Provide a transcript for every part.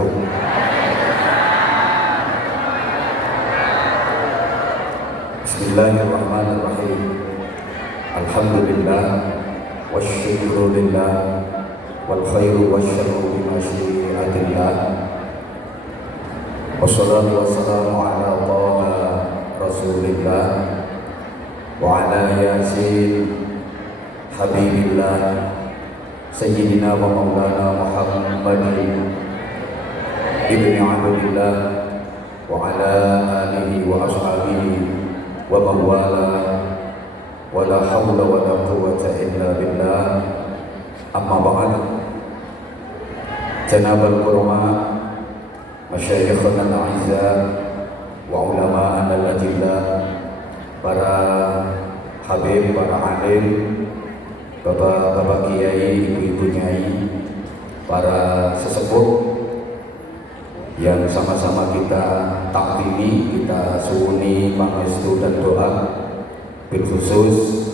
wabarakatuh. Bismillahirrahmanirrahim. Alhamdulillah wasyukru lillah wal khairu wasyarru bimasyiatillah. Wassalatu wassalamu ala Taha Rasulillah wa ala Yasin Habibillah Sayyidina wa Maulana Muhammadin ibni Abdillah wa ala alihi wa ashabihi wa mawala wa la hawla wa la quwwata illa billah. Amma ba'd. Janabal qurma masyayikhana al-a'izza wa ulama'ana al-ajillah, para habib, para alim, bapak-bapak kiai, ibu-ibu nyai, para sesepuh yang sama-sama kita takdimi, kita suwuni pangestu dan doa, bil khusus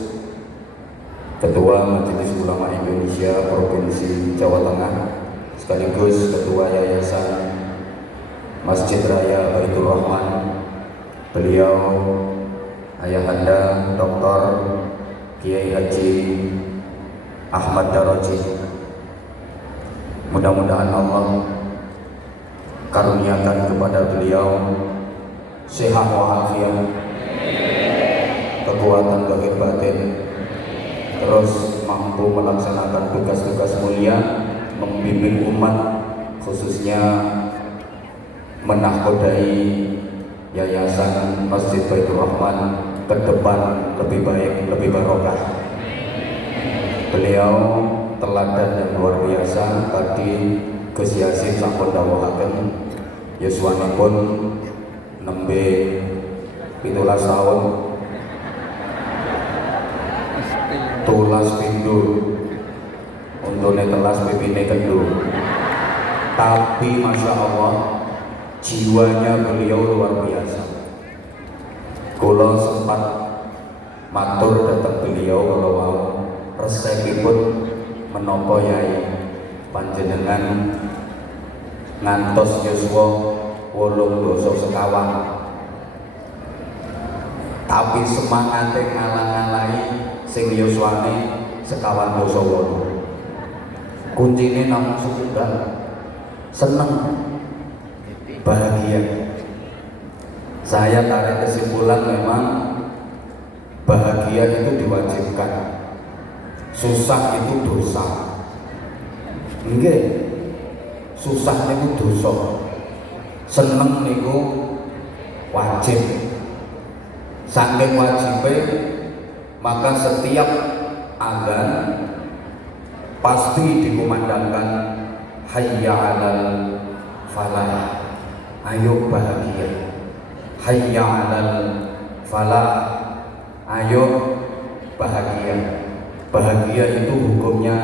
Ketua Majelis Ulama Indonesia Provinsi Jawa Tengah sekaligus Ketua Yayasan Masjid Raya Baitur Rahman, beliau Ayahanda Dr. Kiai Haji Ahmad Daroji. Mudah-mudahan Allah karuniakan kepada beliau sehat walafiat, kekuatan lahir batin, terus mampu melaksanakan tugas-tugas mulia, membimbing umat, khususnya menahkodai Yayasan Masjid Baitur Rahman ke depan lebih baik, lebih barokah. Beliau teladan yang luar biasa. Tadi Gus Yasin sampun dawuhaken yuswanipun nembe 17 tahun, tulas pindu untune telas pipine kendu. Tapi masya Allah, jiwanya beliau luar biasa. Kula sempat matur datang beliau kalau mau resepipun menapa yai panjenengan ngantos yuswa 8 sekawan, tapi semangate ngalang-alangi sing yuswane 8 kuncine namung setunggal: seneng, bahagia. Saya tarik kesimpulan, memang bahagia itu diwajibkan, susah itu dosa. Nggih, susah niku dosa, seneng niku wajib. Saking wajibe, maka setiap azan pasti dikumandangkan hayya 'alal falah, ayo bahagia. Hayya 'alal falah, ayo bahagia. Bahagia itu hukumnya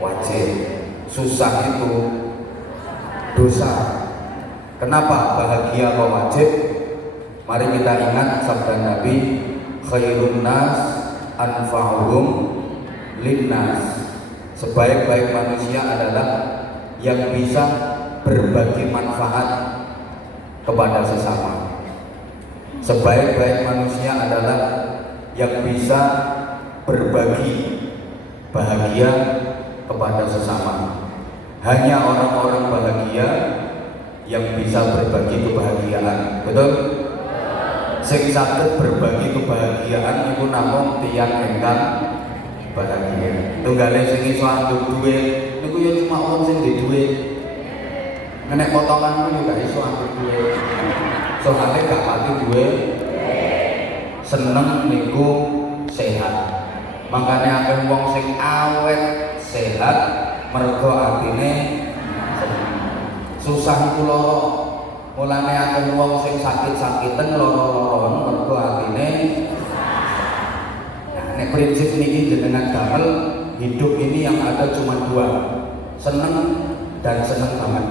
wajib, susah itu dosa. Kenapa bahagia kok wajib? Mari kita ingat sabda Nabi, khairun nas anfa'uhum linnas. Sebaik-baik manusia adalah yang bisa berbagi manfaat kepada sesama. Sebaik-baik manusia adalah yang bisa berbagi bahagia kepada sesama. Hanya orang-orang bahagia yang bisa berbagi kebahagiaan. Betul? Sing saged berbagi kebahagiaan iku namung tiyang ingkang bahagia. Tunggale sing iso anduk dhuwit niku ya cuma wong sing duwe dhuwit. Nek potonganmu yo gak iso anduk dhuwit. Soale gak pati duwe. Seneng niku sehat. Makanya akeh wong sing awet sehat mergo atine susah iku lara. Mulane akeh wong sing sakit-sakiten lara-laran mergo atine. Nah, nek prinsip niki jenengan damel, hidup ini yang ada cuma dua, seneng dan seneng banget,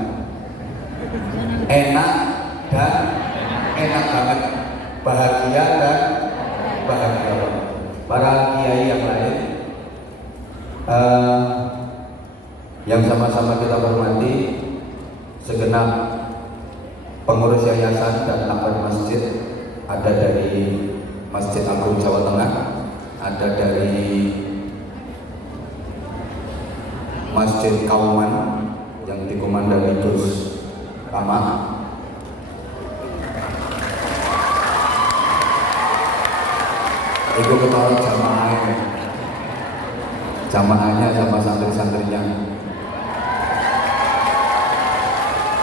enak dan enak banget, bahagia dan bahagia banget. Para kiai yang lain yang sama-sama kita hormati, segenap pengurus yayasan dan takmir masjid, ada dari Masjid Agung Jawa Tengah, ada dari Masjid Kauman yang dikomandoi Gus Kama, itu ketara jamaahnya sama santri-santrinya.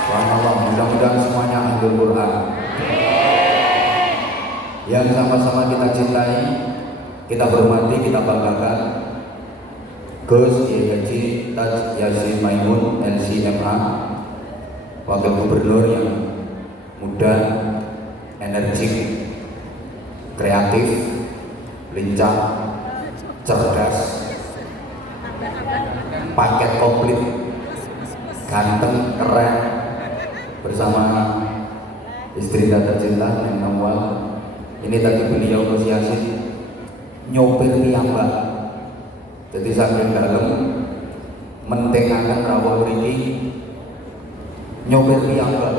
Subhanallah, mudah-mudahan semuanya ahlul Quran yang sama-sama kita cintai, kita hormati, kita banggakan. Gus Kiai Haji Taj Yassin Maimun LCMA, Wakil Gubernur yang muda, energik, kreatif, lincah, cerdas, paket komplit, ganteng, keren, bersama istri dan tercinta yang Nawal. Ini tadi beliau Gus Yassin nyopir piyambak, jadi saking dalem mentengaken rawuh mriki nyopir piyambak.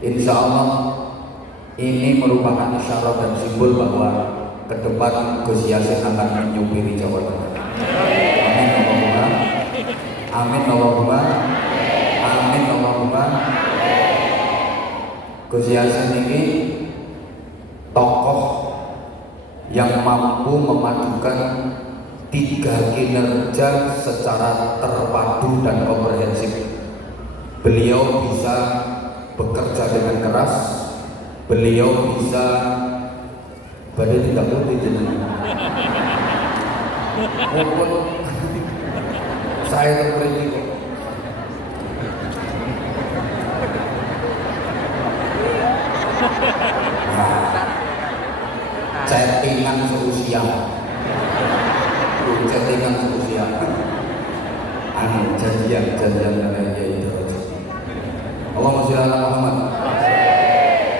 Insya Allah ini merupakan isyarat dan simbol bahwa ke depan Gus Yassin akan menyupiri Jawa Tengah. Amin Allahumma. Amin Allahumma. Amin Allahumma. Gus Yassin ini tokoh yang mampu memadukan 3 kinerja secara terpadu dan komprehensif. Beliau bisa bekerja dengan keras, beliau bisa badai tidak putih jenengan. Walaupun saya terperinci kok. Chattingan seusia, chattingan seusia, janjian karena itu. Allahumma sholli ala Muhammad.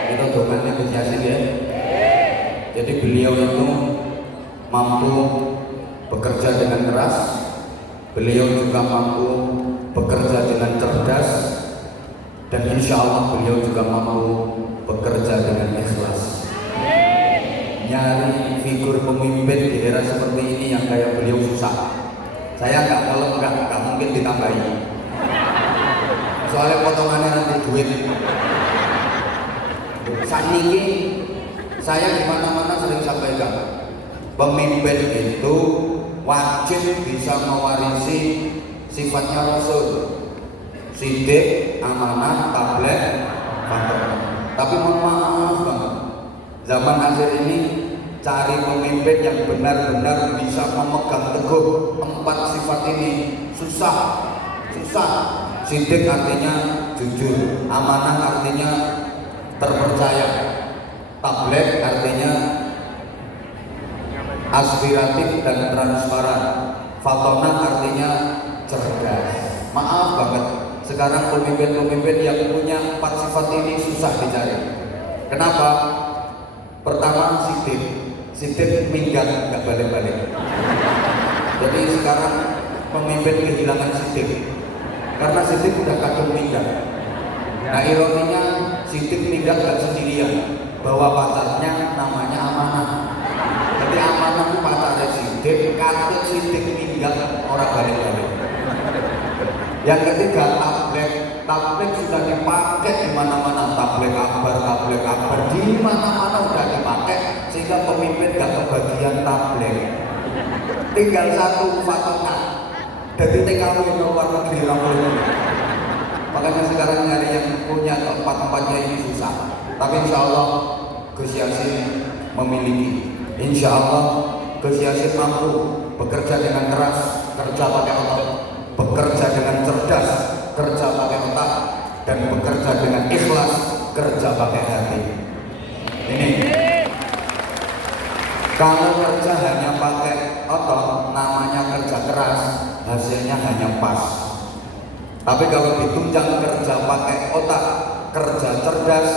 Kita doanya Gus Yassin ya. Jadi beliau itu mampu bekerja dengan keras, beliau juga mampu bekerja dengan cerdas, dan insya Allah beliau juga mampu bekerja dengan ikhlas. Nyari figur pemimpin di era seperti ini yang kayak beliau susah. Saya kalau nggak mungkin ditambahi. Soalnya potongannya nanti duit. Saat ini saya di mana-mana sering sampaikan, pemimpin itu wajib bisa mewarisi sifatnya Rasul, sidik, amanah, tabligh, fatwa. Tapi mohon maaf banget, zaman akhir ini cari pemimpin yang benar-benar bisa memegang teguh 4 sifat ini susah. Sidik artinya jujur, amanah artinya terpercaya, tabligh artinya aspiratif dan transparan, fatonah artinya cerdas. Maaf banget, sekarang pemimpin-pemimpin yang punya 4 sifat ini susah dicari. Kenapa? Pertama, sidik minggat, nggak balik-balik. Jadi sekarang pemimpin kehilangan sidik, karena sidik udah kadung minggat. Nah ironinya sidik minggat gak sendirian, bawa pacarnya namanya amanah. Jadi amanah pacarnya sidik, katut sidik minggat, orang balik-balik. Yang ketiga, tabligh sudah dipakai di mana-mana, tabligh akbar di mana-mana udah dipakai, sehingga pemimpin gak kebagian tabligh. Tinggal satu fatonah, jadi TKW di luar negeri ramai. Makanya sekarang nyari yang punya keempat-empatnya ini susah. Tapi insya Allah Gus Yassin memiliki. Insya Allah Gus Yassin mampu bekerja dengan keras, kerja pakai otak, bekerja dengan cerdas, kerja pakai otak, dan bekerja dengan ikhlas, kerja pakai hati. Ini kalau kerja hanya pakai otot, namanya kerja keras, hasilnya hanya pas. Tapi kalau ditunjang kerja pakai otak, kerja cerdas,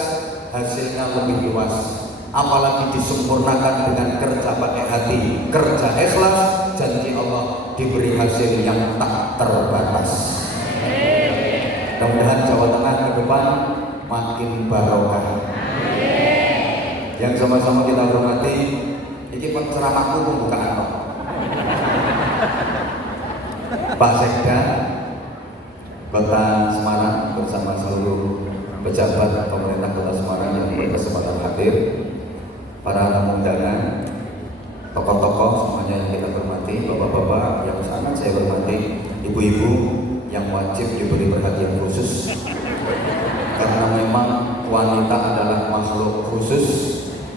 hasilnya lebih luas. Apalagi disempurnakan dengan kerja pakai hati, kerja ikhlas, janji Allah diberi hasil yang tak terbatas. Mudah-mudahan Jawa Tengah depan makin barokah. Yang sama-sama kita hormati, ini ceramahku pembukaan Pak Sekda Kota Semarang bersama seluruh pejabat pemerintah Kota Semarang yang berkesempatan hadir, para tamu undangan, tokoh-tokoh semuanya yang kita hormati, bapak-bapak yang sangat saya hormati, ibu-ibu yang wajib diberi perhatian khusus karena memang wanita adalah makhluk khusus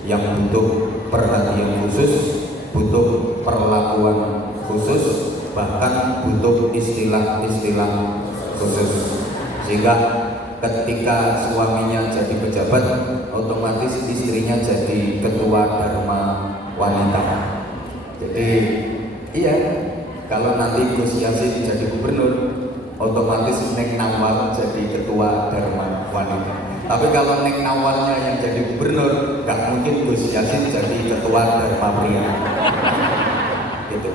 yang butuh perhatian khusus, butuh perlakuan khusus, bahkan butuh istilah-istilah khusus. Sehingga ketika suaminya jadi pejabat, otomatis istrinya jadi ketua Dharma wanita. Jadi iya, kalau nanti Gus Yassin jadi gubernur, otomatis Neng Nawal jadi ketua Dharma wanita. Tapi kalau Neng Nawalnya yang jadi gubernur, gak mungkin Gus Yassin jadi ketua Dharma pria. Gitu.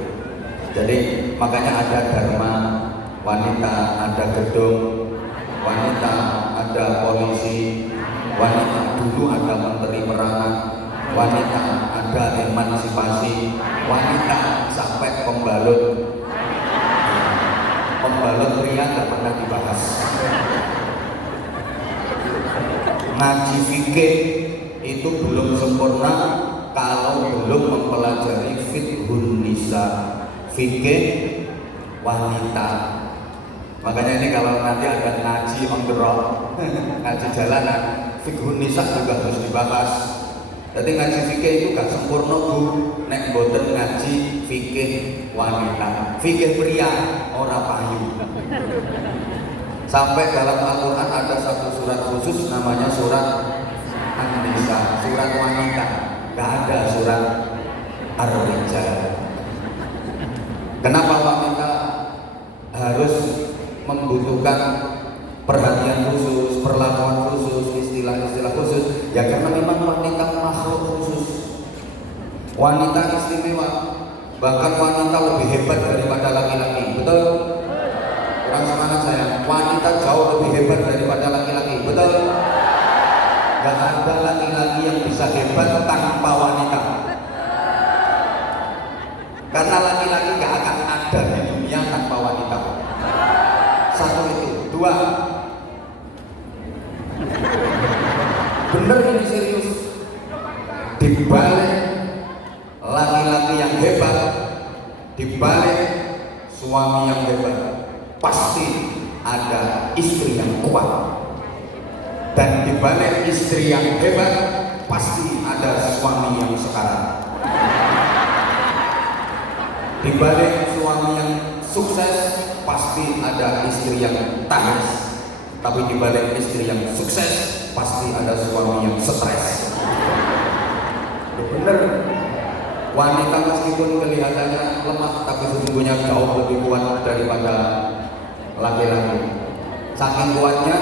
Jadi makanya ada Dharma wanita, ada gedung wanita, ada polisi wanita, dulu ada menteri perangan wanita, ada emansipasi wanita, sampai pembalut pria nggak pernah dibahas. Ngaji fikih itu belum sempurna kalau belum mempelajari fiqhun nisa, fikih wanita. Makanya ini kalau nanti ada ngaji on the road, ngaji jalanan, fiqhun nisa juga harus dibahas. Jadi ngaji fikih itu gak sempurna bu, nek boten ngaji fikih wanita, fikih pria ora payu. Sampai dalam Al-Quran ada satu surat khusus namanya surat An-Nisa, surat wanita, gak ada surat Ar-Rijal. Kenapa wanita harus membutuhkan perhatian khusus, perlakuan khusus, istilah-istilah khusus? Ya karena memang wanita makhluk khusus, wanita istimewa, bahkan wanita lebih hebat daripada laki-laki. Betul? Kurang semangat saya. Wanita jauh lebih hebat daripada laki-laki. Betul? Gak ada laki-laki yang bisa hebat tanpa wanita. Karena laki-laki gak akan ada di dunia tanpa wanita. Satu itu. Dua, bener ini serius, dibalik laki-laki yang hebat, dibalik suami yang hebat, pasti ada istri yang kuat. Dan dibalik istri yang hebat, pasti ada suami yang sekarang. Dibalik suami yang sukses, pasti ada istri yang tangis. Tapi dibalik istri yang sukses, pasti ada suami yang stres. Bener, wanita meskipun kelihatannya lemah, tapi sesungguhnya jauh lebih kuat daripada laki-laki. Saking kuatnya,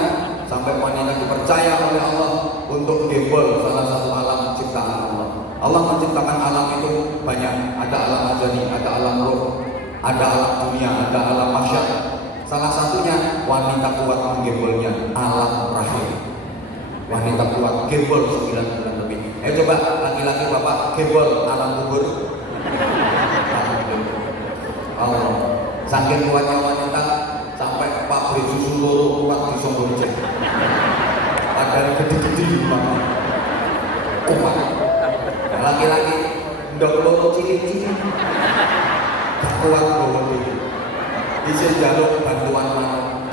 sampai wanita dipercaya oleh Allah untuk gembol salah satu alam ciptaan Allah. Allah menciptakan alam itu banyak, ada alam azali, ada alam roh, ada alam dunia, ada alam mahsyar. Salah satunya wanita kuat menggembolnya alam rahim. Wanita kuat gembol 9 bulan lebih. Coba laki-laki bapak gembol alam kubur. Allah, saking kuatnya wanita sampai pabrik susu loro kuat di Sombolijah. Padahal gede-gede rumahnya kuat. Laki-laki ndok loro cilik-cilik gak kuat bawa diri. Bisa jaluk bantuan manuk.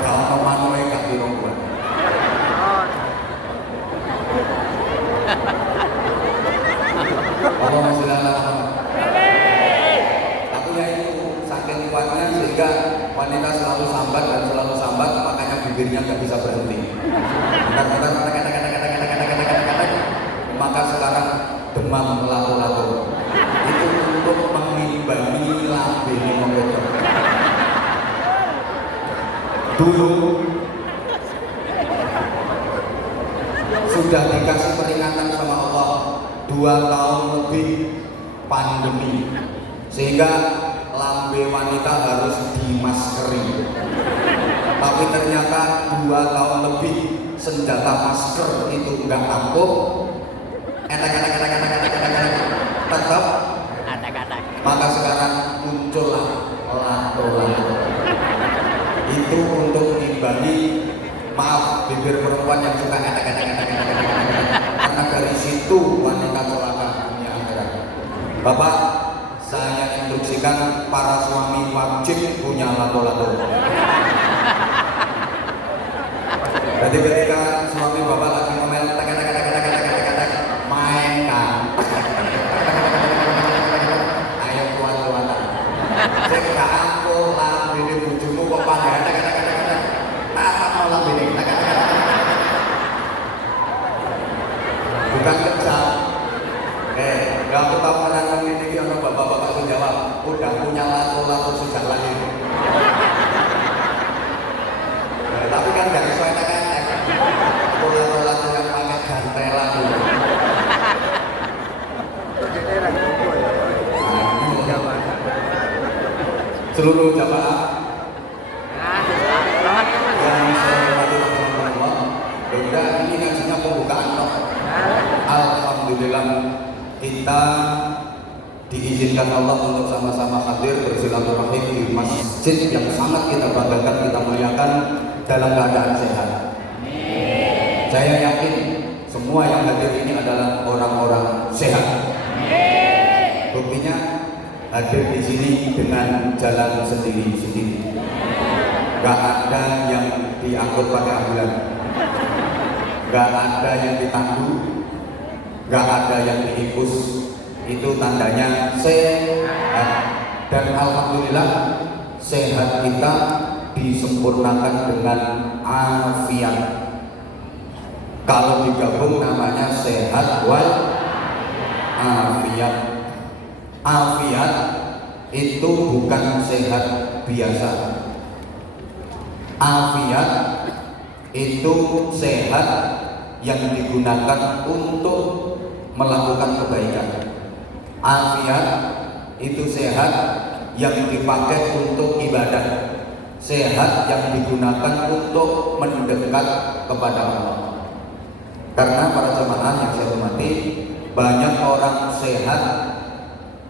Kalau manuknya gak birong kuat. Allah masih lama. Tapi ya itu saking kuatnya sehingga wanita selalu sambat dan selalu sambat, makanya bibirnya gak bisa berhenti. Maka sekarang demam lato-lato itu untuk mengimbangi lambene wedok. Dulu sudah dikasih peringatan sama Allah 2 tahun lebih pandemi, sehingga lambe wanita harus dimaskeri. Tapi tapi ternyata 2 tahun lebih senjata masker itu nggak ampuh, tetap, maka sekarang muncullah lato-lato. Itu untuk mengimbangi, maaf, bibir perempuan yang suka karena dari situ wanita celaka dunia akhirat. Bapak, saya instruksikan para suami wajib punya lato-lato. Jadi ketika suami bapak lagi ngomel mainkan, ayo kuat-kuatan. Sing gak ampuh lambene bojomu kok panggilan tatap malam ini. Bukan kejam. Kamu tahu orang ini orang bapak-bapak itu jawab, udah punya lato-lato sejak lahir. Tapi kan gak sesuai enak-enak. Lato-lato yang pakai gantelan dulu. Seluruh jamaah yang saya hormati teman-teman, benda ini ngajinya pembukaan loh. Alhamdulillah kita diizinkan Allah untuk sama-sama hadir bersilaturahim di masjid yang sangat kita banggakan, kita muliakan dalam keadaan sehat. Saya yakin semua yang hadir ini adalah orang-orang sehat. Buktinya hadir di sini dengan jalan sendiri-sendiri. Gak ada yang diangkut pakai ambulan, gak ada yang ditandu, gak ada yang diimpus. Itu tandanya sehat. Dan alhamdulillah sehat kita disempurnakan dengan afiat. Kalau digabung namanya sehat wal afiat. Afiat itu bukan sehat biasa. Afiat itu sehat yang digunakan untuk melakukan kebaikan. Afiat itu sehat yang dipakai untuk ibadah. Sehat yang digunakan untuk mendekat kepada Allah. Karena para jemaah yang saya hormati, banyak orang sehat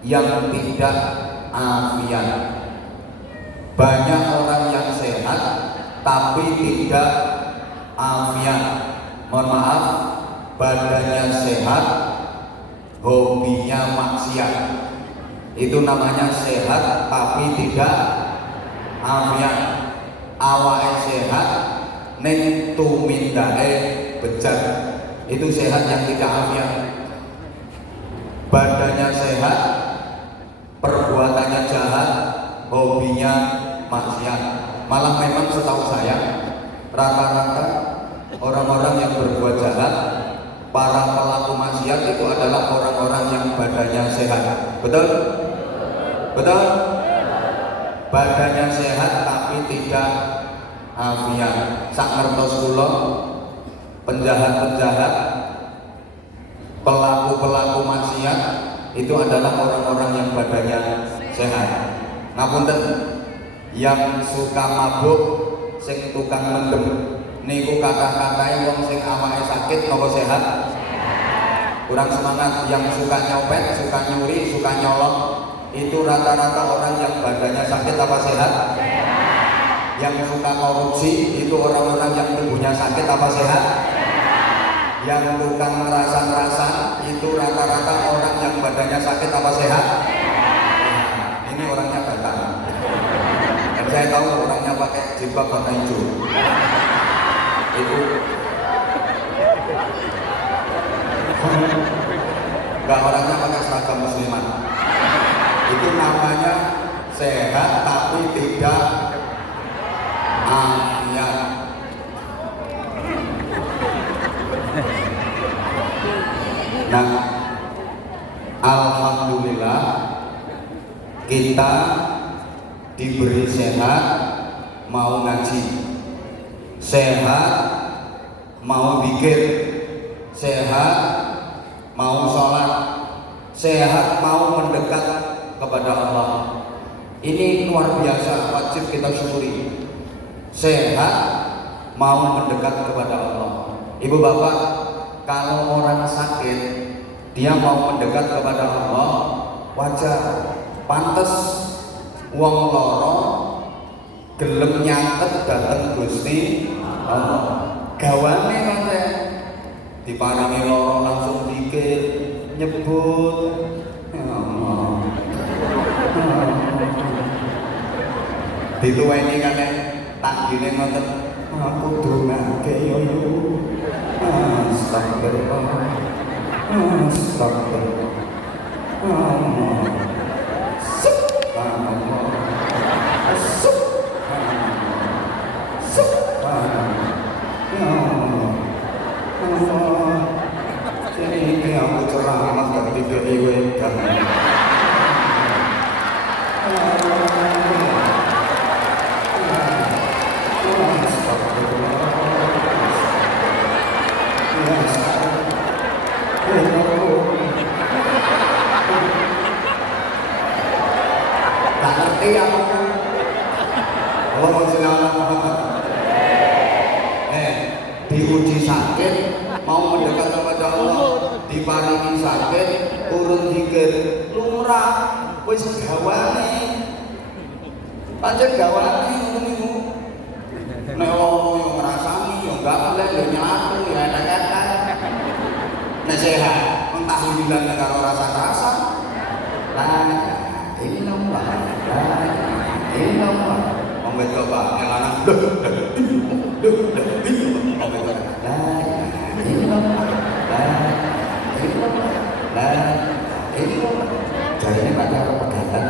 yang tidak afiat. Banyak orang yang sehat tapi tidak afiat. Mohon maaf, badannya sehat, hobinya maksiat. Itu namanya sehat tapi tidak afiat. Awake sehat ning tumindahe bejat. Itu sehat yang tidak afiat. Badannya sehat, perbuatannya jahat, hobinya maksiat. Malah memang setahu saya rata-rata orang-orang yang berbuat jahat, para pelaku maksiat itu adalah orang-orang yang badannya sehat. Betul? Betul? Badannya sehat tapi tidak afiat. Sak ngertos kula, penjahat-penjahat, pelaku-pelaku maksiat itu adalah orang-orang yang badannya sehat. Ngapunten, yang suka mabuk, sing tukang mendem, niku kata-katanya wong sing awake sakit napa sehat? Kurang semangat. Yang suka nyopet, suka nyuri, suka nyolong, itu rata-rata orang yang badannya sakit apa sehat? Yang suka korupsi itu orang-orang yang tubuhnya sakit apa sehat? Yang tukang merasa-merasa itu rata-rata orang yang badannya sakit apa sehat? Ini orangnya batang. Dan saya tahu orangnya pakai jilbab warna hijau. Itu enggak, orangnya pakai seragam muslimat. Itu namanya sehat tapi tidak afiat. Nah, alhamdulillah kita diberi sehat mau ngaji, sehat mau zikir, sehat mau sholat, sehat mau mendekat kepada Allah. Ini luar biasa, wajib kita syukuri. sehat, mau mendekat kepada Allah. Ibu bapak, kalau orang sakit dia mau mendekat kepada Allah, wajar, pantes. Wong loro gelem nyatet dateng Gusti Allah. Gawane kate diparingi loro langsung dikir nyebut ya Allah. Dituweni kate tanggine ngoten, aku dongake yo yo. Astagfirullah. Astagfirullah. Allah. Ini aku ceramah dan tidak iwedan. Tak ngerti aku. Allahumma sholli ala Muhammad. Diuji sakit, mau mendekat kepada Allah, diparingi sakit, urun zikir, lumrah, wis gawane. Pancen gawane ngono niku. Nek wong yo ngrasani, yo gaplek, yo nyatu, yo enak-enak. Nek sehat, entah hilang karo rasa-rasa. Ini nomor, ini nomor. Wong wedok Pak, yang lanang jadinya pada pegatan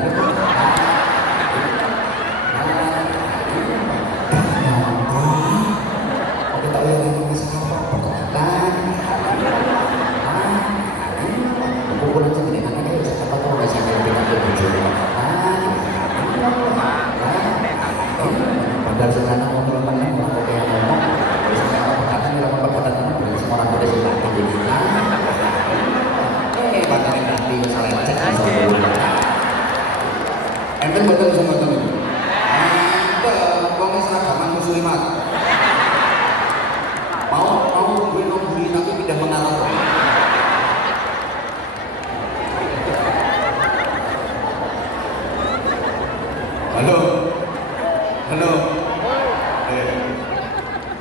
oke tak lihat ini bisa apa pukulan segini anaknya bisa apa tahu nggak sampai lebih takut muncul padahal sekarang mau teman-teman orang oke yang ngomong pegatan dilakukan pegatan semua orang udah sih lagi jadi pegatan nanti salah cek enten betul semua teman wong seragaman muslimat mau gue nongguin tapi tidak mengarah. Halo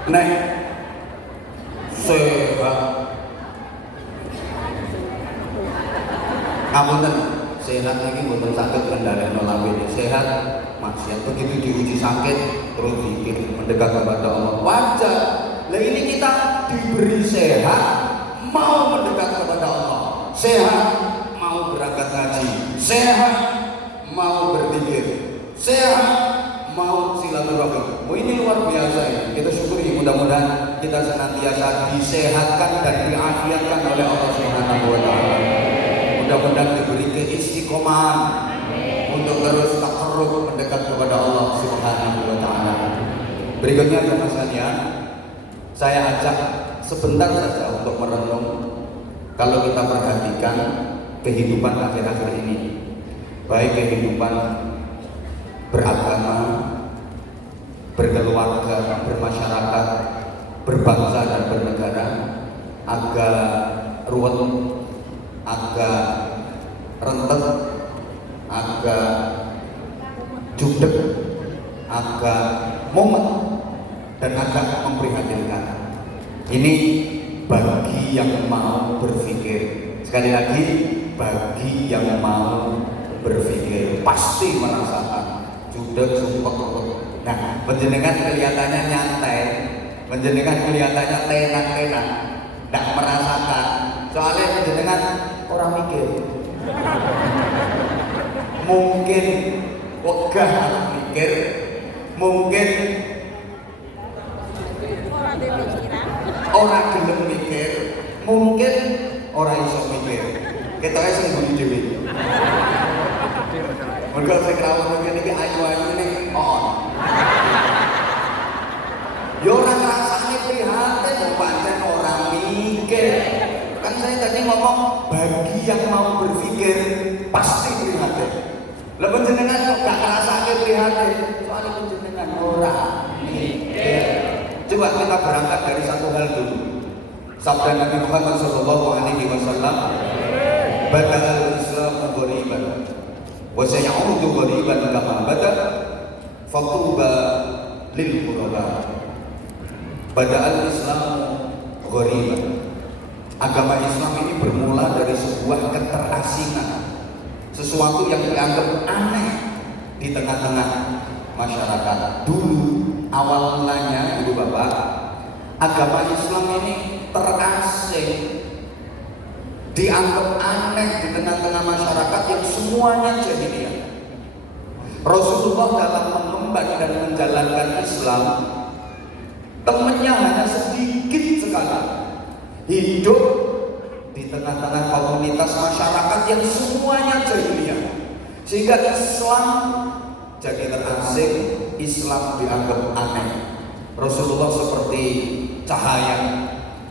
Nek sehat ngapunten sehat lagi mboten saged kendhalekno lawene sehat maksiat begitu diuji sakit terus zikir mendekat kepada Allah wajar. Lah ini kita diberi sehat mau mendekat kepada Allah, sehat mau berangkat haji, sehat mau berzikir, sehat mau silaturahim. Oh ini luar biasa ya. Kita syukuri mudah-mudahan kita senantiasa disehatkan dan diafiatkan oleh Allah Subhanahu wa taala. Mudah-mudahan diberi keistiqomahan untuk terus takarrub mendekat kepada Allah Subhanahu wa taala. Berikutnya teman sekalian, saya ajak sebentar saja untuk merenung. Kalau kita perhatikan kehidupan akhir-akhir ini, baik kehidupan beragama, berkeluarga, bermasyarakat, berbangsa dan bernegara agak ruwet, agak rentet, agak judek, agak momen dan agak memprihatinkan. Ini bagi yang mau berpikir. Sekali lagi, bagi yang mau berpikir pasti merasakan judek, sumpah. Nah, penjenengan kelihatannya nyantai, penjenengan kelihatannya tenak-tenak, tidak merasakan. Soalnya penjenengan orang mikir. Mungkin wegah mikir, mungkin orang gelem mikir, mungkin orang iso mikir. Ketoknya sing bunyi dhewe. Mergo sing rawuh ngene iki ayu-ayu ning on. Yo ora ngrasani prihatin pancen orang mikir. Kan saya tadi ngomong bagi yang mau berpikir pasti prihatin. Lah panjenengan kok gak ngrasake prihatin, soalnya panjenengan ora mikir. Coba kita berangkat dari satu hal dulu. Sabda Nabi Muhammad SAW, Bada'al Islam ghariban wa sayaudu ghariban kama bada fatuba lil ghuraba. Bada'al Islam ghariban. Agama Islam ini bermula dari sebuah keterasingan, sesuatu yang dianggap aneh di tengah-tengah masyarakat. Dulu awal mulanya, Ibu Bapak, agama Islam ini terasing, dianggap aneh di tengah-tengah masyarakat yang semuanya jahiliyah. Rasulullah dalam mengemban dan menjalankan Islam, temennya hanya sedikit sekali. Hidup di tengah-tengah komunitas masyarakat yang semuanya jahiliyah, sehingga Islam jadi terasing, Islam dianggap aneh. Rasulullah seperti cahaya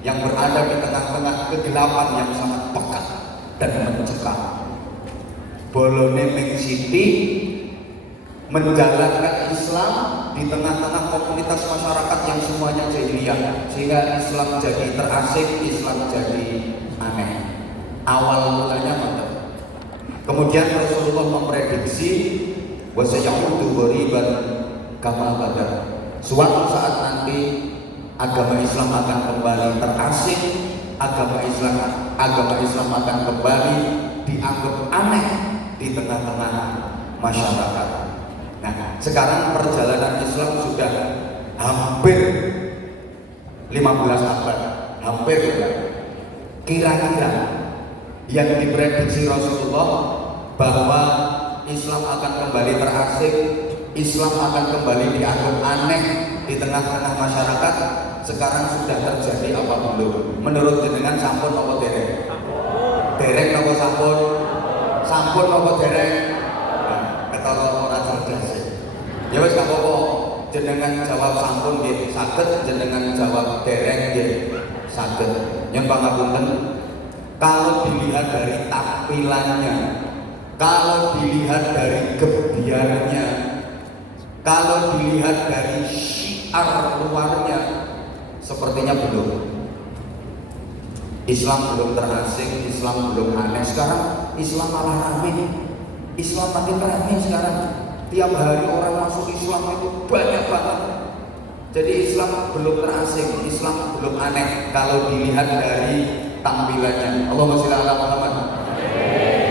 yang berada di tengah-tengah kegelapan yang sangat pekat dan mencekam. Bolone ning siti menjalankan Islam di tengah-tengah komunitas masyarakat yang semuanya jahiliyah, sehingga Islam jadi terasing, Islam jadi aneh. Awal mulanya mantap. Kemudian Rasulullah memprediksi wasayaudu ghariban kama bada. Suatu saat nanti agama Islam akan kembali terasing, agama Islam akan kembali dianggap aneh di tengah-tengah masyarakat. Nah, sekarang perjalanan Islam sudah hampir 15 abad, hampir ya. Kira-kira yang diprediksi Rasulullah bahwa Islam akan kembali terasing, Islam akan kembali dianggap aneh di tengah-tengah masyarakat, sekarang sudah terjadi apa belum? Menurut jenengan sampun apa dereng? Dereng apa sampun? Sampun apa dereng? Ketara ora cerdas. Ya wis gak apa-apa, jenengan jawab sampun nggih saged, jenengan jawab dereng nggih saged. Yang pangapunten, kalau dilihat dari tampilannya, kalau dilihat dari gebiarnya, kalau dilihat dari syiar luarnya, sepertinya belum. Islam belum terasing, Islam belum aneh. Sekarang Islam malah rame. Islam makin rame sekarang. Tiap hari orang masuk Islam itu banyak banget. Jadi Islam belum terasing, Islam belum aneh kalau dilihat dari tampilannya. Allahumma sholli ala Muhammad.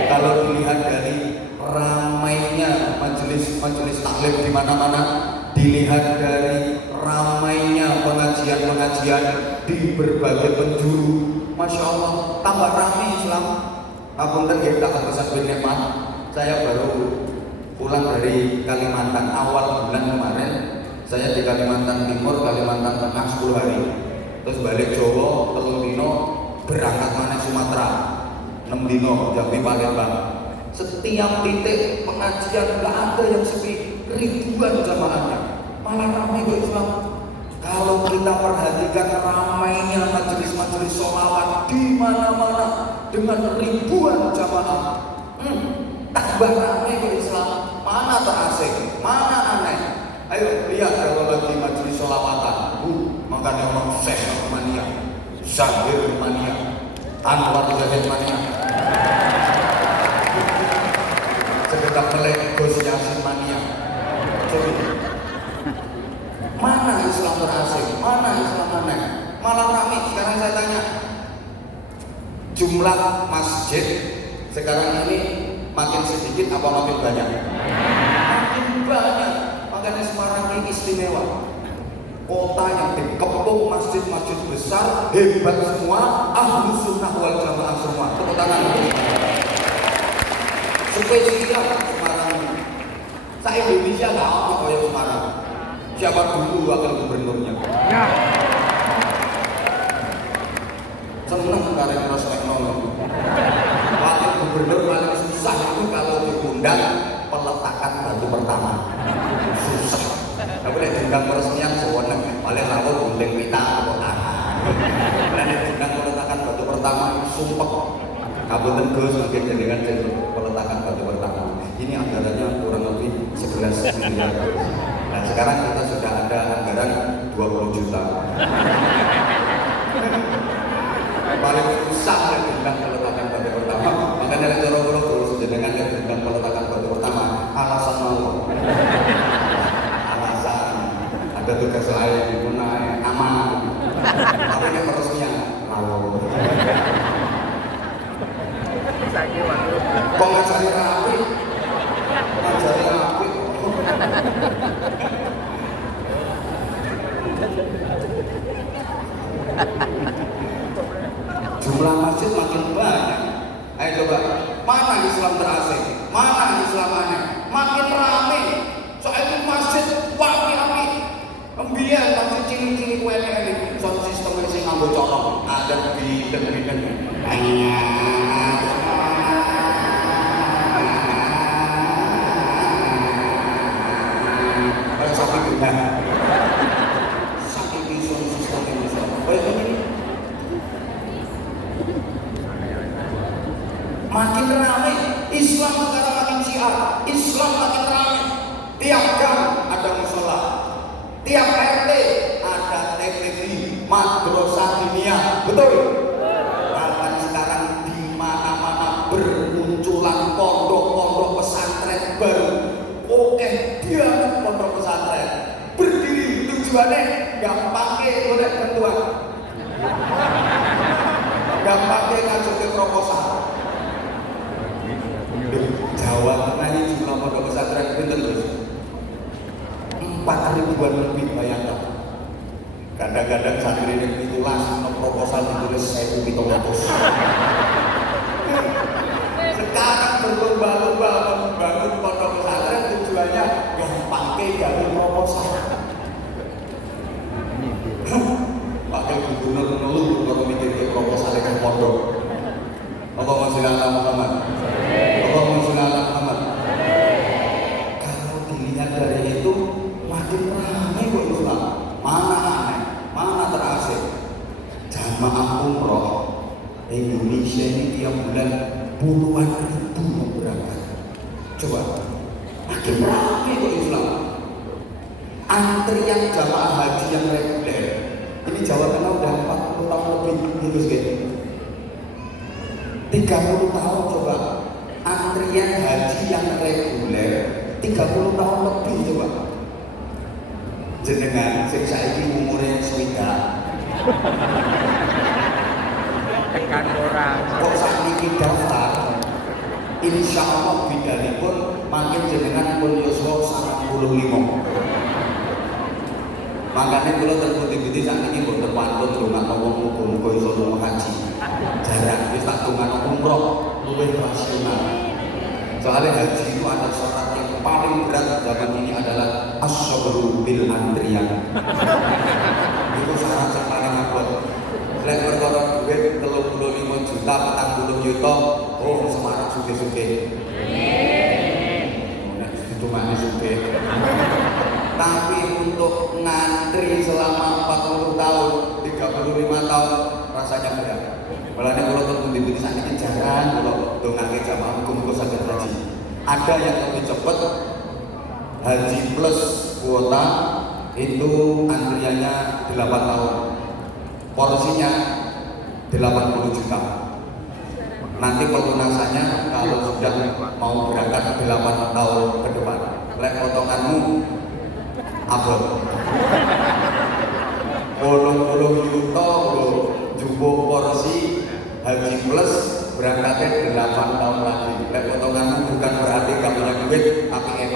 Kalau dilihat dari ramainya majelis taklim di mana-mana, dilihat dari ramainya pengajian-pengajian di berbagai penjuru, masya Allah, tambah ramai Islam. Apunten nggih tak kebesaran bin nikmat. Saya baru pulang dari Kalimantan awal bulan kemarin. Saya di Kalimantan Timur, Kalimantan Tengah 10 hari. Terus balik Jawa, 3 dino, berangkat mana Sumatera 6 dino, Jambi Palembang. Setiap titik pengajian gak ada yang sepi, ribuan jamaahnya, malah ramai ke Islam. Kalau kita perhatikan ramainya majelis-majelis sholawat di mana-mana dengan ribuan jamaah, tambah ramai ke Islam. Mana terasing, mana aneh. Ayo lihat kalau lagi majelis sholawatan, makanya orang Syekh mania, Zahir mania, Anwar Zahir mania, sekedar melek Gus Yasin mania. Jadi mana Islam terasing, mana Islam aneh, malah ramai. Sekarang saya tanya, jumlah masjid sekarang ini makin sedikit apa makin banyak? Makin banyak. Makanya Semarang ini istimewa. Kota yang dikepung masjid-masjid besar, hebat semua, ahlu sunnah wal jamaah semua. Tepuk tangan. Spesial Semarang. Saya Indonesia nggak apa kayak Semarang. Siapa dulu wakil gubernurnya? Seneng karena prospek teknologi. Wakil gubernur paling susah itu kalau diundang peletakan batu pertama. Susah. Tapi nek diundang peresmian sewenang paling rawuh gunting pita kok tangan. Nek diundang peletakan batu pertama sumpek. Kabupaten Gus mungkin jenengan peletakan batu pertama. Ini anggarannya kurang lebih 11 miliar. Nah, sekarang kita sudah ada anggaran 20 juta. Paling susah ya tentang peletakan batu pertama. Makanya ada cara kalau terus dengan tentang peletakan batu pertama alasan mau. Alasan ada tugas lain guna aman. Tapi yang terusnya lalu. Kok nggak cari rapi? Nggak cari rapi. Jumlah masjid makin banyak. Ayo coba, mana Islam terasing? Mana Islam aneh? Makin ramai. Soalnya masjid wapi-wapi. Pembiayaan masjid cili-cili kue ini. Soal sistem ini nganggo colong. Ada bideng-bideng. Kayak sapi guna. Sapi bisul sistem ini. Kayak ini. Makin ramai, Islam sekarang makin syiar, Islam makin ramai. Tiap gang ada musola, tiap RT ada TPB, madrasah diniyah, betul? Bahkan sekarang di mana-mana bermunculan pondok-pondok pesantren baru. Oke, dia pondok pesantren berdiri tujuannya nggak pakai golek ketua, nggak pakai ngajuk ke proposal. Jawa Tengah ini jumlah pondok pesantren pinten terus 4.000-an lebih, bayangkan. Kadang-kadang santri ini itu langsung proposal ditulis 1.700. Sekarang berlomba-lomba membangun pondok pesantren tujuannya gampangke gawe proposal. Pakai gubernur ngeluh kalau mikir ke proposal ke pondok. Allahumma sholli ala Muhammad. Allahumma sholli ala Muhammad. Kalau dilihat dari itu makin ramai kok Islam. Mana aneh, mana terasing. Jamaah umroh Indonesia ini tiap bulan puluhan ribu yang berangkat. Coba, makin ramai kok Islam. Antrian jamaah haji yang reguler ini Jawa Tengah udah 40 tahun lebih gitu gitu. 30 tahun coba. Antrian haji yang reguler 30 tahun lebih coba. Jenengan sing saiki umure swidak. Tekan orang. Kok sakniki daftar? Insyaallah bidanipun makin jenengan pun yuswa 95. Makanya kalau terputih-putih saat ini buat terpantun dengan wong muga-muga iso lunga haji. Jarang wis tak dongano umroh luwih rasional. Soalnya haji itu ada syarat yang paling berat zaman ini adalah as-sabru bil antrian. Itu syarat yang paling abot. Lek perkara duit 35 juta, 40 juta, oh Semarang sugih-sugih. Nek itu manis sugih. Tapi untuk ngantri selama 40 tahun, 35 tahun rasanya berat. Mulanya kalau terpundi-pundi saat ini jarang kalau dongake jamaah muga-muga saged haji. Ada yang lebih cepat haji plus kuota itu antriannya 8 tahun. Porsinya 80 juta. Nanti pelunasannya kalau sudah mau berangkat 8 tahun ke depan. Lek potonganmu abot 80 juta jumbo porsi haji plus berangkatnya 8 tahun lagi. Lek potonganmu bukan berarti kamu punya duit tapi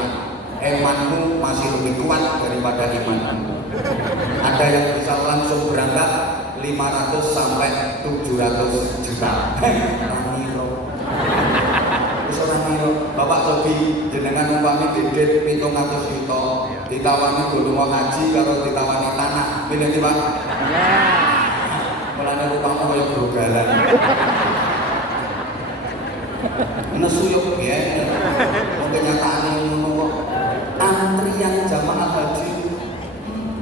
emanmu masih lebih kuat daripada imanmu. Ada yang bisa langsung berangkat 500 sampai 700 juta. Ramiro Bapak Tobi jenengan umpami didit 700 juta ditawani kudu mau haji kalau ditawani tanah pilih nih Pak. Mulane utangmu kaya grogalan. Nesu yo piye? Wong kenyataane ngono kok. Antrian jamaah haji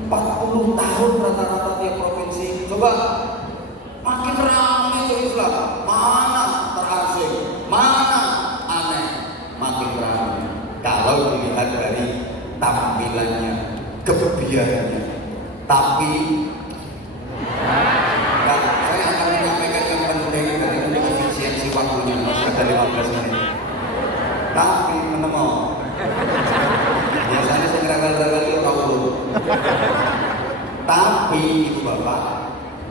40 tahun rata-rata tiap provinsi. Coba makin ramai tuh Islam. Mana terasing? Mana aneh? Makin ramai. Kalau dilihat dari tampilannya, kebiayaannya. Tapi Nah, saya akan menyampaikan yang penting dan ini efisiensi waktunya masih ada 15 menit. Tapi menemui biasanya saya ragal-ragal itu tahu. Tapi ibu bapak,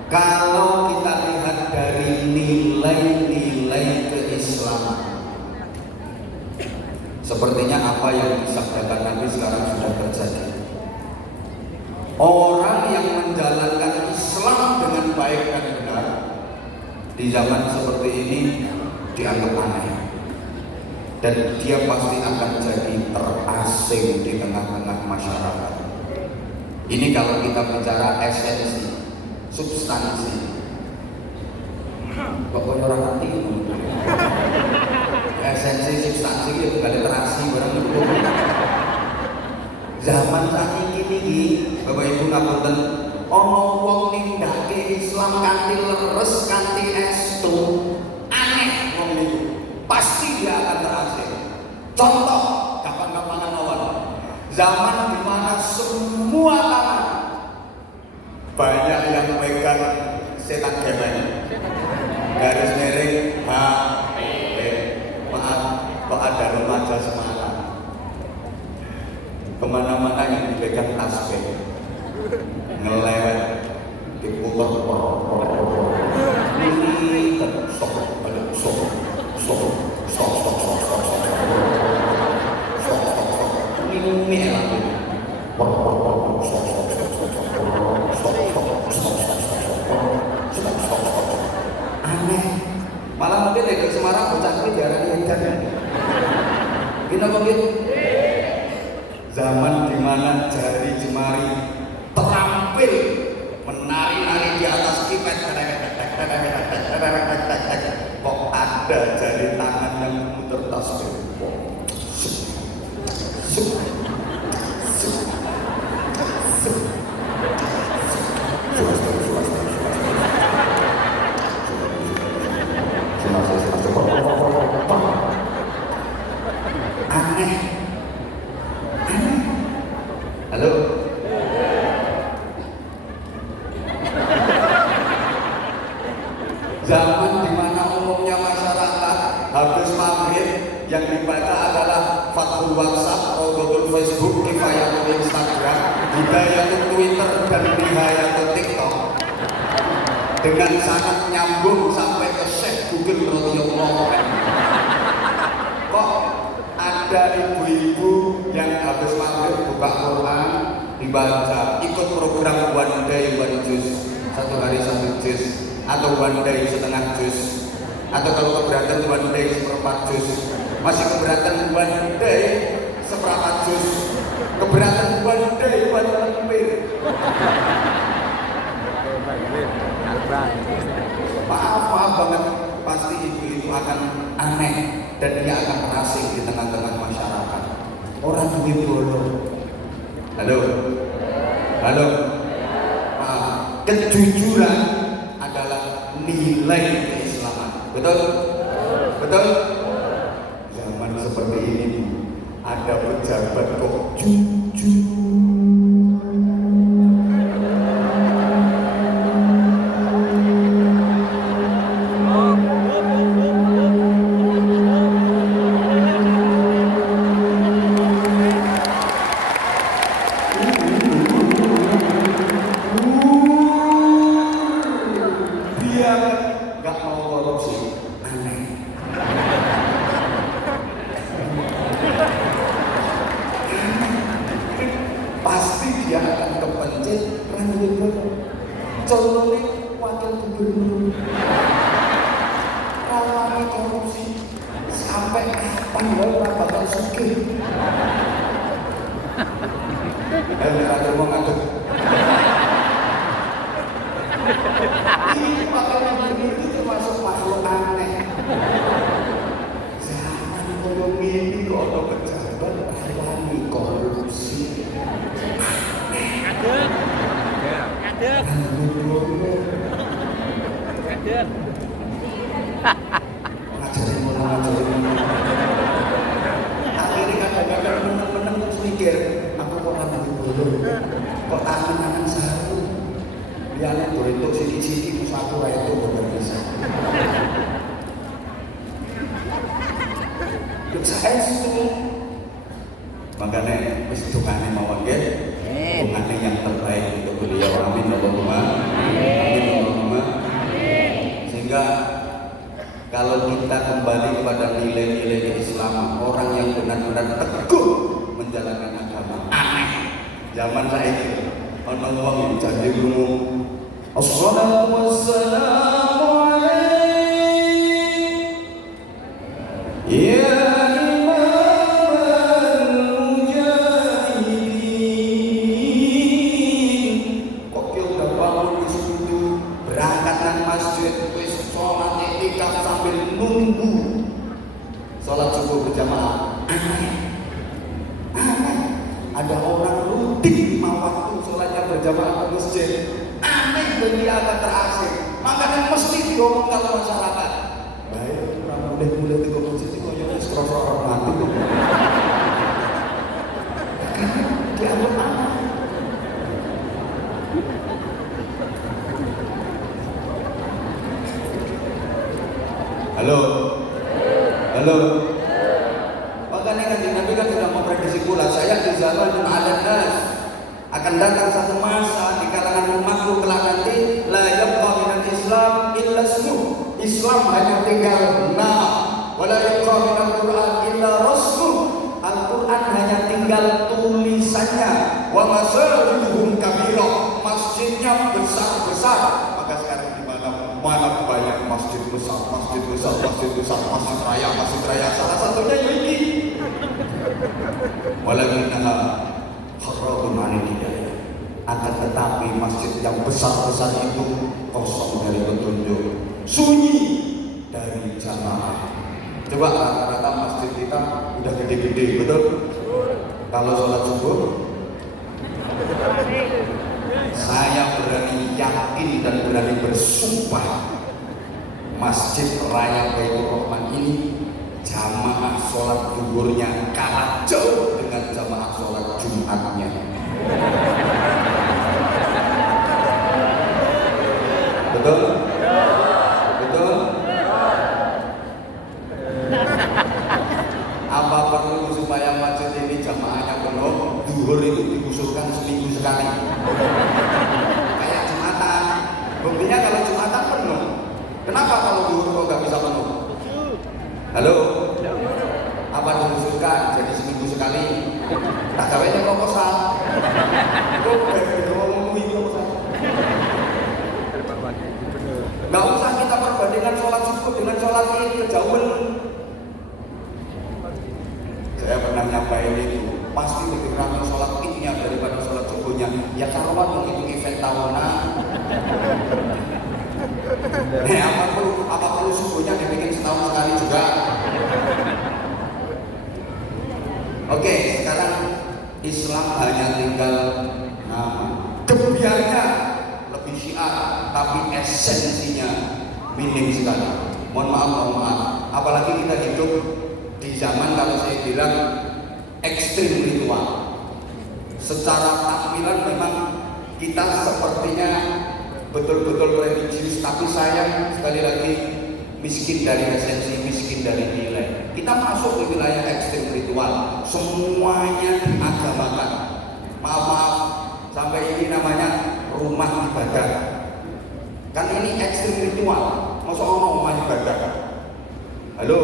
kalau kita lihat dari nilai-nilai keislaman, sepertinya apa yang disabdakan Nabi sekarang sudah terjadi. Orang yang menjalankan Islam dengan baik dan benar di zaman seperti ini dianggap aneh, dan dia pasti akan jadi terasing di tengah-tengah masyarakat. Ini kalau kita bicara esensi, substansi. Pokoknya orang nanti esensi, substansi itu gak literasi barang itu. Zaman saat ini Bapak Ibu ngapunten, ono wong nindakake Islam kanthi leres, kanthi estu, aneh wong niku. Pasti dia akan terasing. Contoh kapan-kapanan awal. Zaman di mana semua tangan banyak yang pegang setan geleng, garis miring HP. Maaf, kok ada remaja Semarang kemana-mana yang dipegang tasbih, ngelewet, diputar, ini stop, ini enak. Aneh, malah mungkin dari Semarang bocah ini diarani edan. Gini apa gitu? Zaman dimana jari jemari terampil menari-nari di atas kipet, kok ada jari tangan yang memutar tasbih. Halo. Zaman dimana umumnya masyarakat habis maghrib yang dibaca adalah Fathul WhatsApp, Rodotul Facebook, Kifayatul Instagram, Hidayatul Twitter, dan Nihayatul TikTok, dengan sangat nyambung sampai ke Syekh Google radhiyallahu anhu. Kok ada ibu-ibu yang habis maghrib buka Quran dibaca, ikut program one day one juz, satu hari satu juz, atau one day setengah juz, atau kalau keberatan one day seperempat juz, masih keberatan one day seperempat juz, keberatan one day one lembar. Maaf banget, pasti ibu itu akan aneh dan dia akan terasing di tengah-tengah masyarakat. Orang duwe bolo. Halo. Halo. Kejujuran adalah nilai keislaman. Betul? Betul? Zaman seperti ini ada pejabat kok jujur. Gak mau korupsi, aneh. Pasti dia akan kepencet ranjau contohnya wakil gubernur rawani korupsi sampai kapan ya bakal sugih. Ada mau ngatur. Ini bakal gubernur itu termasuk makhluk aneh. Zaman ekonomi ini kok ada pejabat rawani korupsi. Kader. Ngajarin orang. Akhirnya kadang-kadang menang-menang terus mikir, aku kok nanti dulu, kok tangan-tangan saru. liane itu siki-siki musaku ra itu bener bisa. Yo saestu. Makanya wis dungane mawon nggih. Dungane yang terbaik untuk beliau. Amin Allahumma. Amin. Sehingga kalau kita kembali kepada nilai-nilai keislaman, orang yang benar-benar teguh menjalankan agama. Aneh. Zaman saiki ana wong janji krungu Assalatu wassalamu alaik ya sholat subuh berjamaah. Aneh. Ada orang rutin 5 waktu sholatnya berjamaah ke masjid. Aneh dan dia akan terasing. Makanya mesti diomong kalau masyarakat. Baik, orang mulai di masjid itu yang terus orang mati. Dianggap anak. Halo. Makanya Kanjeng Nabi kan sudah memprediksi pula, saya di zaman adat nas akan datang satu masa di kalangan umatku kelak nanti la yabqa minal Islam illa ismu. Islam hanya tinggal nama, wala yabqa minal Quran illa rasmu. Al-Quran hanya tinggal tulisannya. Wa masajiduhum kabirah, masjidnya besar-besar. Maka sekarang di mana banyak masjid besar, masjid raya, salah satunya ini. Walakinnaha kharabun 'anil hidayah. Akan tetapi masjid yang besar-besar itu kosong dari petunjuk, sunyi dari jamaah. Coba rata-rata masjid kita udah gede-gede, betul? Kalau sholat subuh, saya berani yakin dan berani bersumpah Masjid Raya Baitur Rahman ini jamaah sholat zuhurnya kalah jauh dengan jamaah sholat Jumatnya. Betul? Betul? Apa perlu supaya masjid ini jamaahnya penuh? Zuhur itu diusulkan seminggu sekali. Kayak Jumatan. Buktinya kalau Jumatan penuh. Kenapa kalau zuhur kok nggak bisa penuh? Halo? Apa diusulkan jadi seminggu sekali? Tak kawinnya proposal. Kok ngomong proposal? Nggak usah kita perbandingkan sholat subuh dengan sholat id, kejauhan. Saya pernah nyampain itu, pasti lebih ramai sholat idnya daripada sholat subuhnya. Ya karuan menghitung event tahunan. Apa perlu subuhnya dibikin setahun sekali juga? Oke, sekarang Islam hanya tinggal nama. Kebiarnya lebih syiar, tapi esensinya minim sekali. Mohon maaf. Apalagi kita hidup di zaman kalau saya bilang ekstrim ritual. Secara tampilan memang kita sepertinya betul-betul religius, tapi sayang sekali lagi miskin dari esensi, miskin dari nilai. Kita masuk ke wilayah ekstrim ritual, semuanya diagamakan. Maaf, sampai ini namanya rumah ibadah. Kan ini ekstrim ritual, masa orang rumah ibadah? Halo?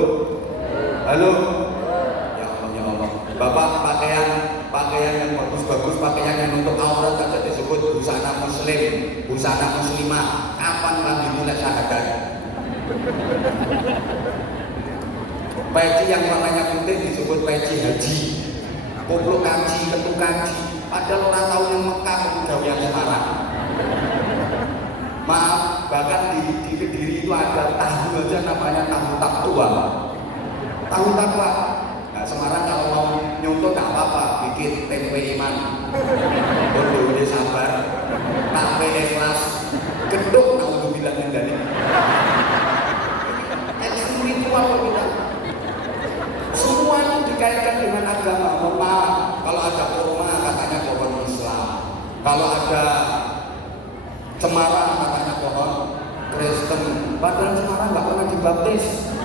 Ya Allah. Bapak pakaian yang bagus-bagus, pakaian yang untuk aurat saja disebut busana muslim, busana muslimah. Kapan lagi mulai syahadat? Peci yang warnanya putih disebut peci haji, kupluk kaji, ketuk kaji. Padahal orang tahu yang Mekah gawean Semarang. Maaf, bahkan di Kediri itu ada tahu aja namanya tahu takwa. Tahu takwa. Nah, Semarang kalau mau nyontoh tak apa-apa, bikin tempe iman. Bodoh dia sabar, tempe ikhlas, geduk kalau bilangnya dari. Ekstrim ritual kita. Semua itu dikaitkan dengan agama. Maaf, kalau ada kurma katanya pohon Islam. Kalau ada Cemara katanya pohon Kristen, padahal Cemara nggak pernah dibaptis.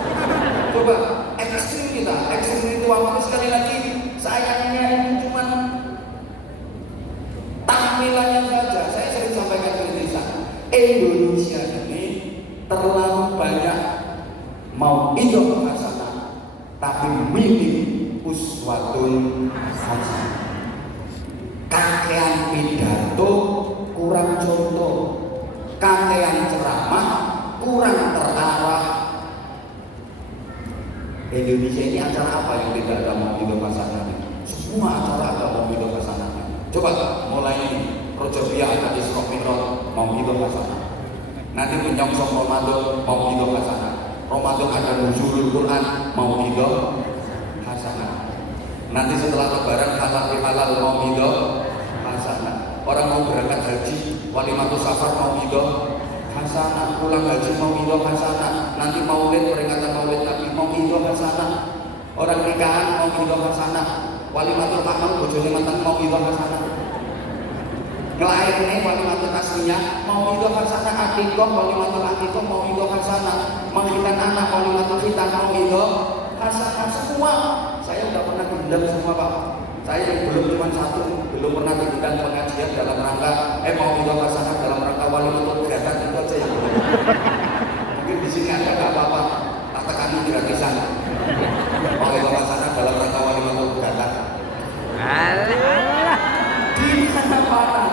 Coba ekstrim kita, ekstrim itu apa? Sekali lagi sayangnya ini cuma tampilannya saja. Saya sering sampaikan ke Indonesia, Indonesia ini terlalu banyak mau idol hasanah, tapi minim uswatun hasanah. Kakean pidato kurang contoh, kakean ceramah kurang terarah. Indonesia ini acara apa yang tidak ada mau hidup hasanahnya? Semua acara ada mau hidup hasanahnya. Coba mulai ini, Rojobia ada Isra Mi'raj mau hidup hasanah. Nanti menyongsong Ramadan mau hidup hasanah. Ramadan ada nuzulul Quran mau hidup hasanah. Nanti setelah lebaran halal mau hidup hasanah. Orang mau berangkat haji, walimatus safar mau hidup hasanah. Pulang haji mau hidup hasanah. Nanti maulid, peringatan maulid Nabi mau hidup hasanah. Orang nikahan mau hidup hasanah. Walimatul amal bojone mantan mau hidup hasanah. Ngelairnya walimatul aslinya mau hidup hasanah. Akikoh walimatul akikoh mau hidup hasanah. Menghidupkan anak walimatul khitan mau hidup hasanah. Semua saya udah pernah gendam semua Pak. Saya belum cuma satu, belum pernah diundang pengajian dalam rangka mau hidup hasanah dalam rangka walimatul kegiatan itu aja yang belum. Mungkin di sini ada nggak apa-apa, tak tekani gratisan. Mau hidup hasanah dalam rangka walimatul kegiatan. Di mana-mana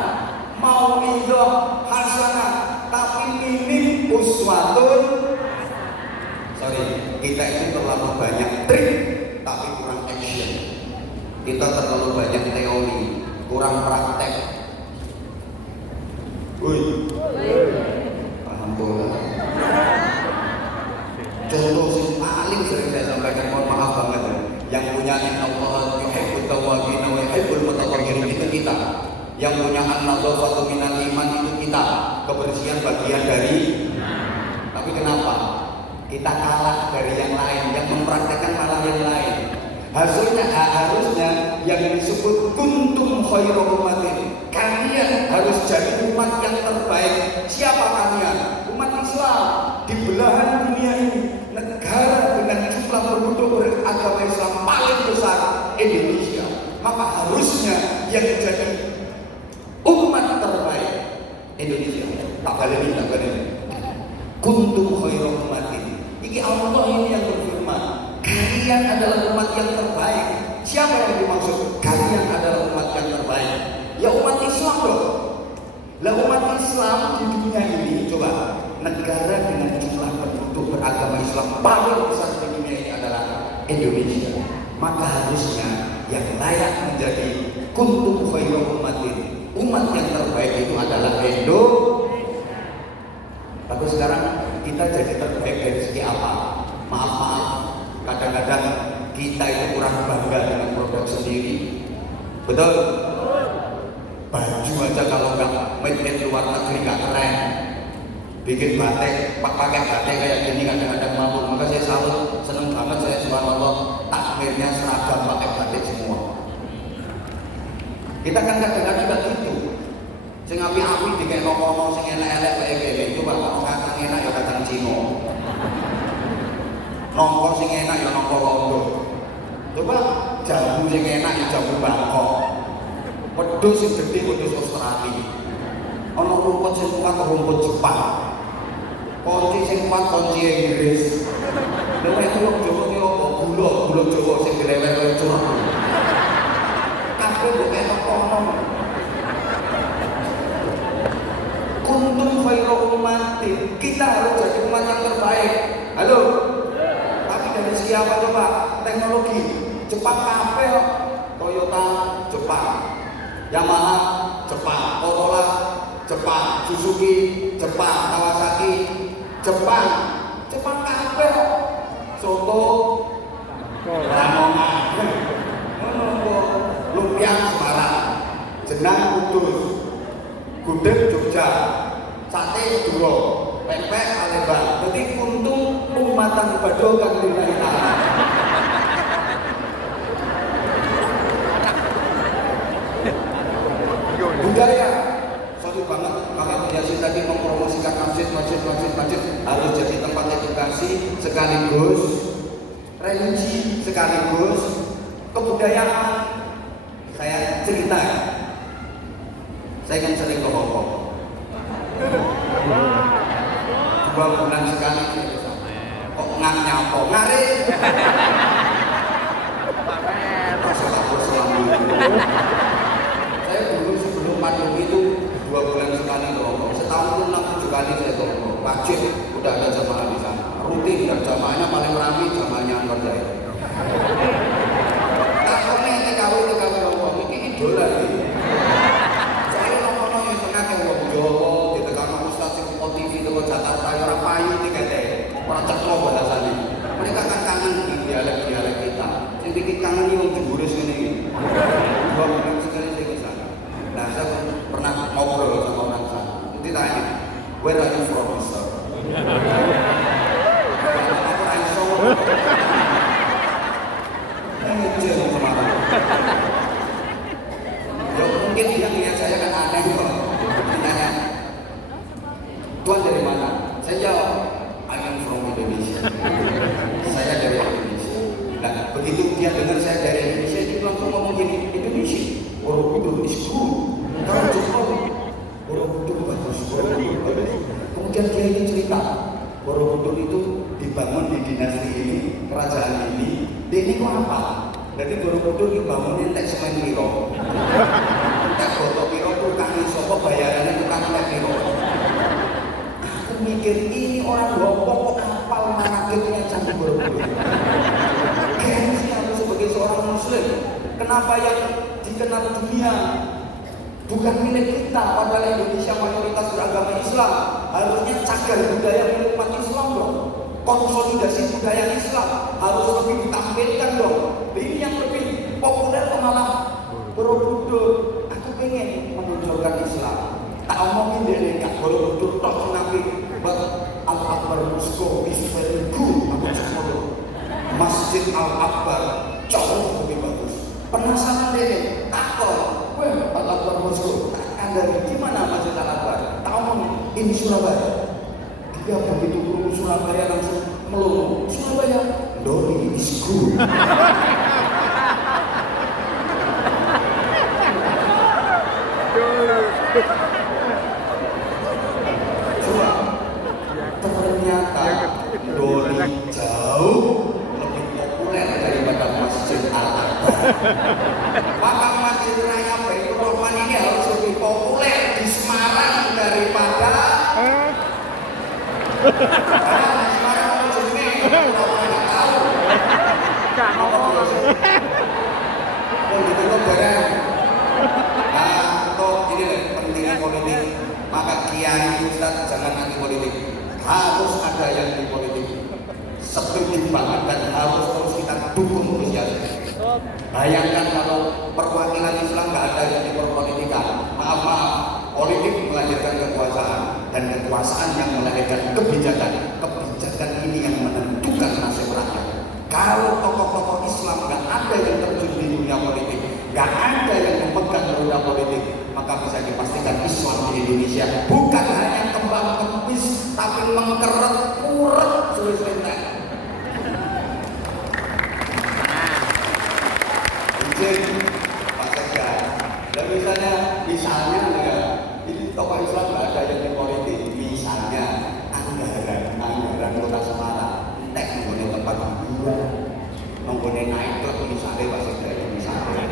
mau hidup hasanah, tapi minim uswatun. Sorry, kita ini terlalu banyak trik, tapi kurang action. Kita terlalu banyak teori, kurang praktek. Woi, alhamdulillah. Contoh yang paling sering saya sampaikan, mohon maaf banget ya, yang punya innallaha yuhibbut tawwabin wa yuhibbul mutatahhirin itu kita. Yang punya an-nadhafatu minal iman itu kita. Kebersihan bagian dari. Tapi kenapa? Kita kalah dari yang lain, yang mempraktekkan malah yang lain. Harusnya yang disebut kuntum khairu ummatin. Kalian harus jadi umat yang terbaik. Siapa kalian? Umat Islam di belahan dunia ini, negara dengan jumlah penduduk beragama Islam paling besar, Indonesia. Maka harusnya yang jadi umat terbaik Indonesia. Tak kali ini. Kuntum khairu ummatin. Ini Allah ini yang berfirman. Kalian adalah umat yang terbaik. Siapa yang dimaksud? Kalian adalah umat yang terbaik. Ya umat Islam loh. Lah umat Islam di dunia ini, coba, negara dengan jumlah penduduk beragama Islam paling besar di dunia ini adalah Indonesia. Maka harusnya yang layak menjadi kuntum khairu ummatin, umat yang terbaik itu adalah Indonesia. Tapi sekarang kita jadi terbaik dari segi apa? Maaf, kadang-kadang kita itu kurang bangga dengan produk sendiri. Betul? Baju aja kalau nggak made in luar negeri nggak keren. Bikin batik, pakai batik kayak gini kadang-kadang mampu. Maka saya salut, seneng banget saya subhanallah takmirnya seragam pakai batik semua. Kita kan kadang-kadang nggak gitu. Sing api-api dikek ngomong sing elek-elek kayak gini. Coba kalau kacang enak ya kacang Cino. Nongko sing enak ya nongko londo. Coba jamu sing enak ya jamu Bangkok. Wedhus sing gede wedhus Australia. Ana rumput sing kuat rumput Jepang. Kunci sing kuat kunci Inggris. Lha itu wong Jawa ki opo? Gula Jawa sing dilewet kaya curah. Kabeh kok enak kono. Kuntum khairu ummatin. Kita harus jadi umat yang terbaik. Halo? Dari siapa coba? Teknologi Jepang kabeh kok. Toyota Jepang, Yamaha Jepang, Corolla Jepang, Suzuki Jepang, Kawasaki Jepang kabeh kok. Soto Lamongan, lumpia Semarang, jenang Kudus, gudeg Jogja, sate Madura, pempek Palembang. Jadi kuntum umatan badokan lillahi ta'ala. Budaya, sorry banget, pakai punya tadi mempromosikan masjid harus jadi tempat edukasi sekaligus religi sekaligus kebudayaan. Saya cerita, saya kan sering ke Hongkong. 2 bulan sekali kok nyapa ngarit. Saya dulu sebelum pandemi itu 2 bulan sekali ke Hongkong. Setahun pun 7 kali saya ke Hongkong. Wajib udah ada jamaah di sana. Rutin dan jamaahnya paling ramai jamaahnya Anwar Zahid. Takutnya TKW Hongkong ini idola ini. Soalnya ngomong yang tengah ke Wong Jawa, di tengah Ustaz sing TV ke Jakarta, orang payu tiketnya, orang ceklo bahasanya. Mereka kan kangen di dialek kita. Yang bikin kangen ini Wong Jemburis ini. 2 bulan sekali saya ke sana. Nah, saya pernah ngobrol sama orang sana. Nanti tanya, where are you from, Mister? I'm so ngejel kemarin. Ya mungkin yang lihat saya kan aneh kok. Ditanya, Tuan dari mana? Saya jawab, I am from Indonesia. Saya dari Indonesia. Nah, begitu dia dengar saya dari Indonesia, dia langsung ngomong gini, Indonesia, Borobudur is good. Kalau Jokowi, Borobudur bagus. Kemudian dia ini cerita, Borobudur itu dibangun di dinasti ini, kerajaan ini. Dia ini kok apa? Jadi Borobudur dibangunin tek semen piro. Tek botok piro tukang iso bayarannya tukang tek piro. Aku mikir ini orang Lombok kok hafal manakibnya Candi Borobudur. Gengsi aku sebagai seorang muslim. Kenapa yang dikenal dunia bukan milik kita, padahal Indonesia mayoritas beragama Islam. Harusnya cagar budaya milik umat Islam dong. Konsolidasi budaya Islam harus lebih ditampilkan dong. Ini yang lebih populer malah Borobudur. Aku pengen menunjukkan Islam. Tak omongin deh Kak Borobudur tok nabi, but Al-Akbar Moscow is very good. Aku cuma Masjid Al-Akbar jauh lebih bagus. Penasaran deh, takut. Wah, Al-Akbar Moscow. Anda gimana Masjid Al-Akbar? Tak omongin ini Surabaya. Dia begitu turun Surabaya langsung melulu. Surabaya, Doni is good. Coba, ternyata Doni jauh lebih populer daripada Masjid Al-Akbar. Maka Masjid Raya Baitur Rahman ini harus lebih populer di Semarang daripada karena Semarang mau jeneng, orang nggak tahu. Oh gitu kok barang. Nah, kok ini loh pentingnya politik. Maka kiai ustaz jangan anti politik. Harus ada yang di politik. Setuju banget dan harus terus kita dukung terus ya. Bayangkan kalau perwakilan Islam nggak ada yang di perpolitikan. Maaf. Politik melahirkan kekuasaan dan kekuasaan yang melahirkan kebijakan. Kebijakan ini yang menentukan nasib rakyat. Kalau tokoh-tokoh Islam nggak ada yang terjun di dunia politik, nggak ada yang memegang roda politik, maka bisa dipastikan Islam di Indonesia bukan hanya kembang kempis, tapi mengkeret uret sulit-sulit. Izin Pak Sekda, dan misalnya ya. Tokoh Islam nggak ada yang di politik, misalnya anggaran kota Semarang, tek mengenai tempat hiburan, mengenai naik klub misalnya bahasa Indonesia, misalnya,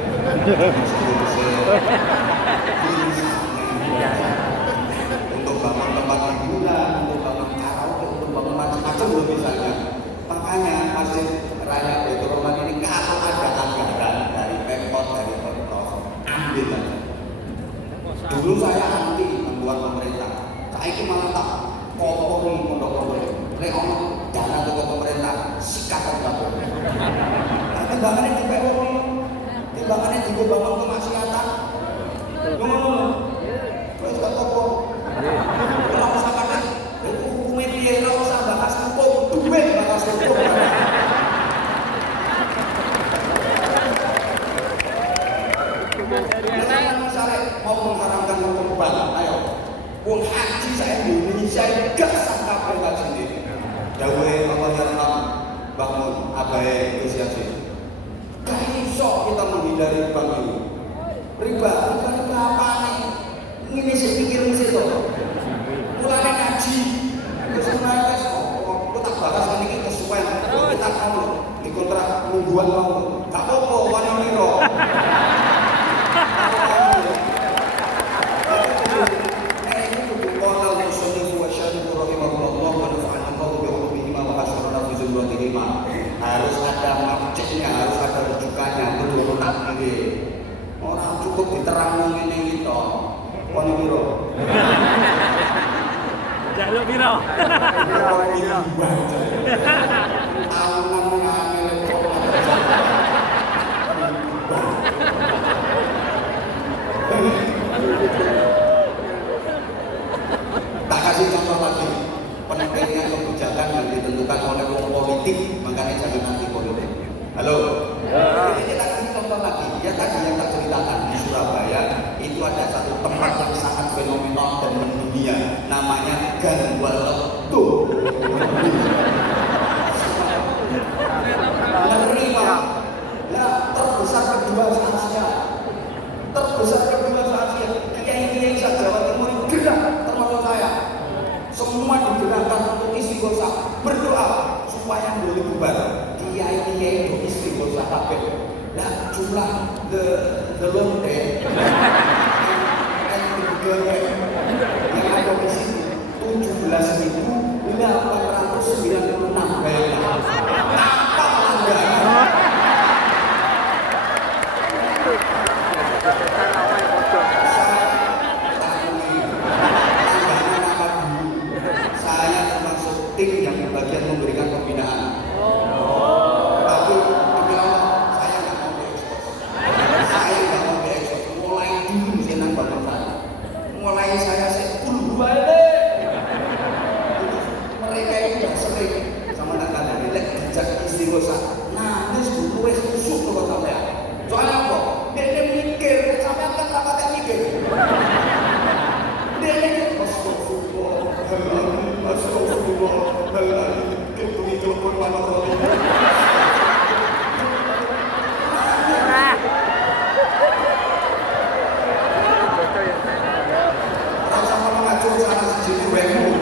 untuk bangun tempat hiburan, untuk bangun karaoke, untuk bangun macam-macam loh misalnya. Makanya Masjid Raya Baitur Rahman ini kalau ada anggaran dari Pemkot, dari Pemprov, ambil aja. Dulu saya anti membuat pemerintah, saya itu malah tak kopori pondok-pondok. Lek ono dana ke pemerintah, sikat kabeh. Nah, timbangannya di PO, timbangannya di bangun kemaksiatan. Ngono. Terus tak kopor. Ora usah kadang hukume piye, ora usah bakas hukum, duit bakas hukum. Misalnya mau mengharamkan hukum bank, ayo Wong haji saya Indonesia gak sangka ngaji ini. Dawe Allah yang bangun abai Gus Yasin. Gak iso kita menghindari bank ini. Riba apa nih? Ini saya pikir mesti itu. Mulai ngaji, terus mulai tak balas ini kesuwen. Kita mau di kontrak mingguan mau. Gak apa-apa, wanita miro. Harus ada marketnya, harus ada rujukannya, belum tak ini. Orang cukup diterang ini gitu. Poni biro. Jaluk biro. Tahunan mengambil tak kasih contoh lagi. Pentingnya kebijakan yang ditentukan oleh politik, makanya jangan nanti politik. Halo. Jadi kita kasih contoh lagi. Ya tadi yang tak ceritakan di Surabaya itu ada satu tempat yang sangat fenomenal dan mendunia, namanya Ganwaletu. Menerima. Nah, terbesar kedua se-Asia. Terbesar kedua se-Asia. Kiai-kiai se-Jawa Timur gerak termasuk saya. Semua digerakkan untuk istighosah, berdoa supaya boleh bubar. Kiai-kiai itu istighosah kabeh. Nah, jumlah the lonte yang ada di sini 17.896 bayangkan. Tanpa pelanggaran. Saya termasuk tim yang bagian memberikan pembinaan. Tapi demi Allah, saya nggak mau diekspos. Saya nggak mau diekspos. Mulai dulu senang banget saya. Mulai saya sepuluh balik. Mereka itu sudah sering sama anak-anak ini dijak istighosah. Nangis dulu wes kusuk kalau sampai. Soalnya apa? Dia mikir, sampai kan rapatnya mikir. Dia mikir, astagfirullahaladzim, ketui telepon mana orang. Rasa mau ngacur sana sejini wemu.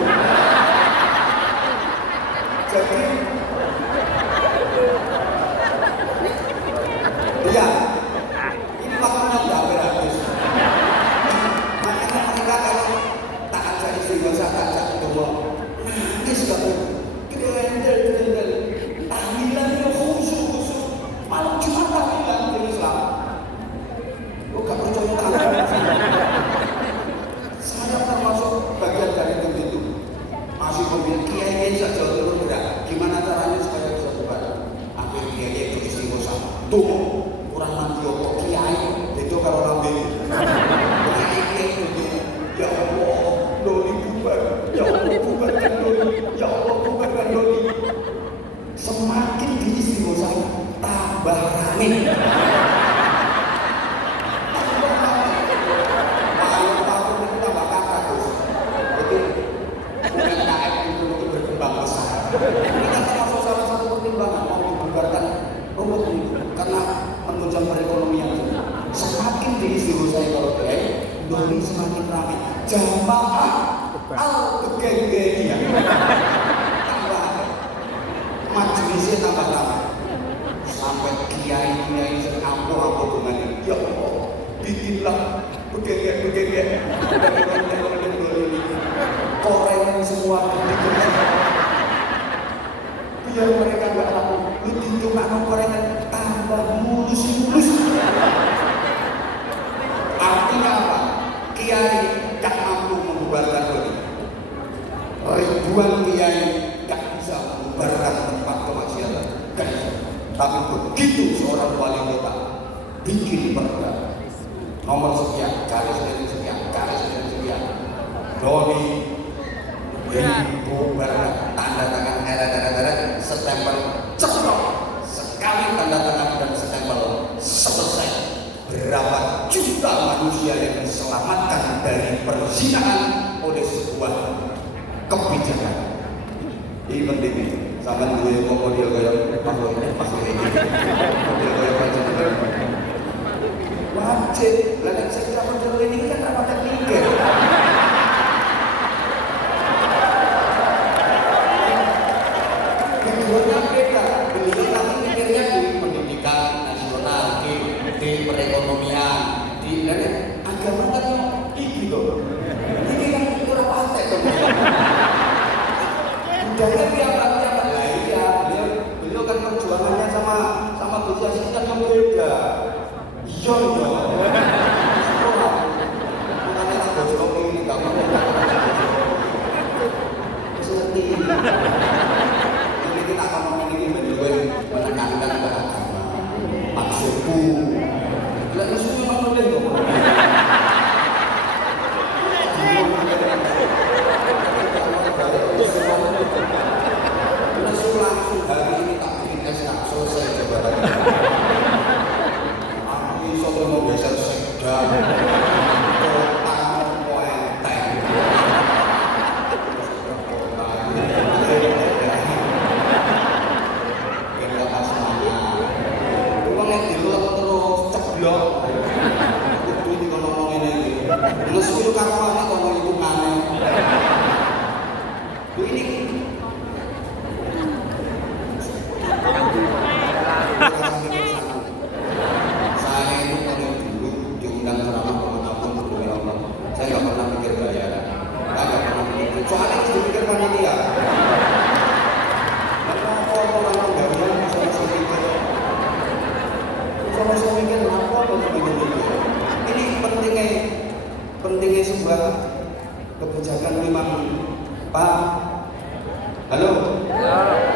Jadi, iya, ini waktunya udah habis. Makanya mereka kalau tak ada istighosah, tak ada doa, nangis kamu, gerendel, tahlilannya khusyuk, malam cuma tahlilan di Islam. Lu gak percaya tahlilan? Saya termasuk bagian dari tim itu. Masih memiliki kiai saja dulu berat. Gimana caranya supaya bisa bubar? Ambil kiai itu istighosah. Tuh, kurang nanti opo kiai itu kalau lambe. Kiai itu ya Allah, doli bubar. Ya Allah bubarkan doli. Ya Allah bubarkan doli. Semakin diistighosah tambah rame. Ini kan termasuk salah satu pertimbangan mau dibubarkan rumput ini karena menunjang perekonomian. Semakin diistighosah kalau kiai, doli semakin ramai. Jamaah al-Begengenia tambah, majelisnya tambah ramai. Sampai kiai-kiai sekampur dengan ini. Ya Allah, bikinlah begengek. Korengan semua biar mereka nggak laku, lu tunjukkan korengan tambah mulus. Artinya apa? Kiai tak mampu membubarkan doli. Ribuan kiai tak bisa membubarkan tempat kemaksiatan. Tapi begitu seorang wali kota bikin perda nomor sekian, garis sekian, doli dibubarkan, tanda tangan era stempel ceplok sekali tanda tangan dan stempel selesai. Berapa juta juta manusia yang diselamatkan dari perzinahan oleh sebuah kebijakan. Ini penting nih, sama dua yang ngomong dia kayak makhluk ini, dia kayak macam wajib. Lalu saya kira model ini kan rapat mikir. Keduanya beda. Beliau nanti mikirnya di pendidikan nasional, di perekonomian, di agama kan gitu. Ini yang kurang patek tuh. Budaya tiap-tiap lah iya. Beliau kan perjuangannya sama Gus Yassin kan beda. Iya iya. Makanya Gus Yassin ini nggak mau. Seperti ini. Kita ngomongin ini beliau menekankan beragama. Maksudku, lah isunya nggak boleh dong. Langsung hari ini tak bikin es tak selesai coba. Aku bisa mau geser sedang. Lesu kapan kalau itu aneh. Ini saya itu kalau dulu diundang ceramah kemanapun berdua Allah, saya nggak pernah mikir bayaran, nggak pernah mikir. Soalnya itu pikir panitia. Kenapa orang pegawai bisa mikir? Sama saya mikir kenapa orang mikir? Ini pentingnya sebuah kebijakan memang Pak. Halo.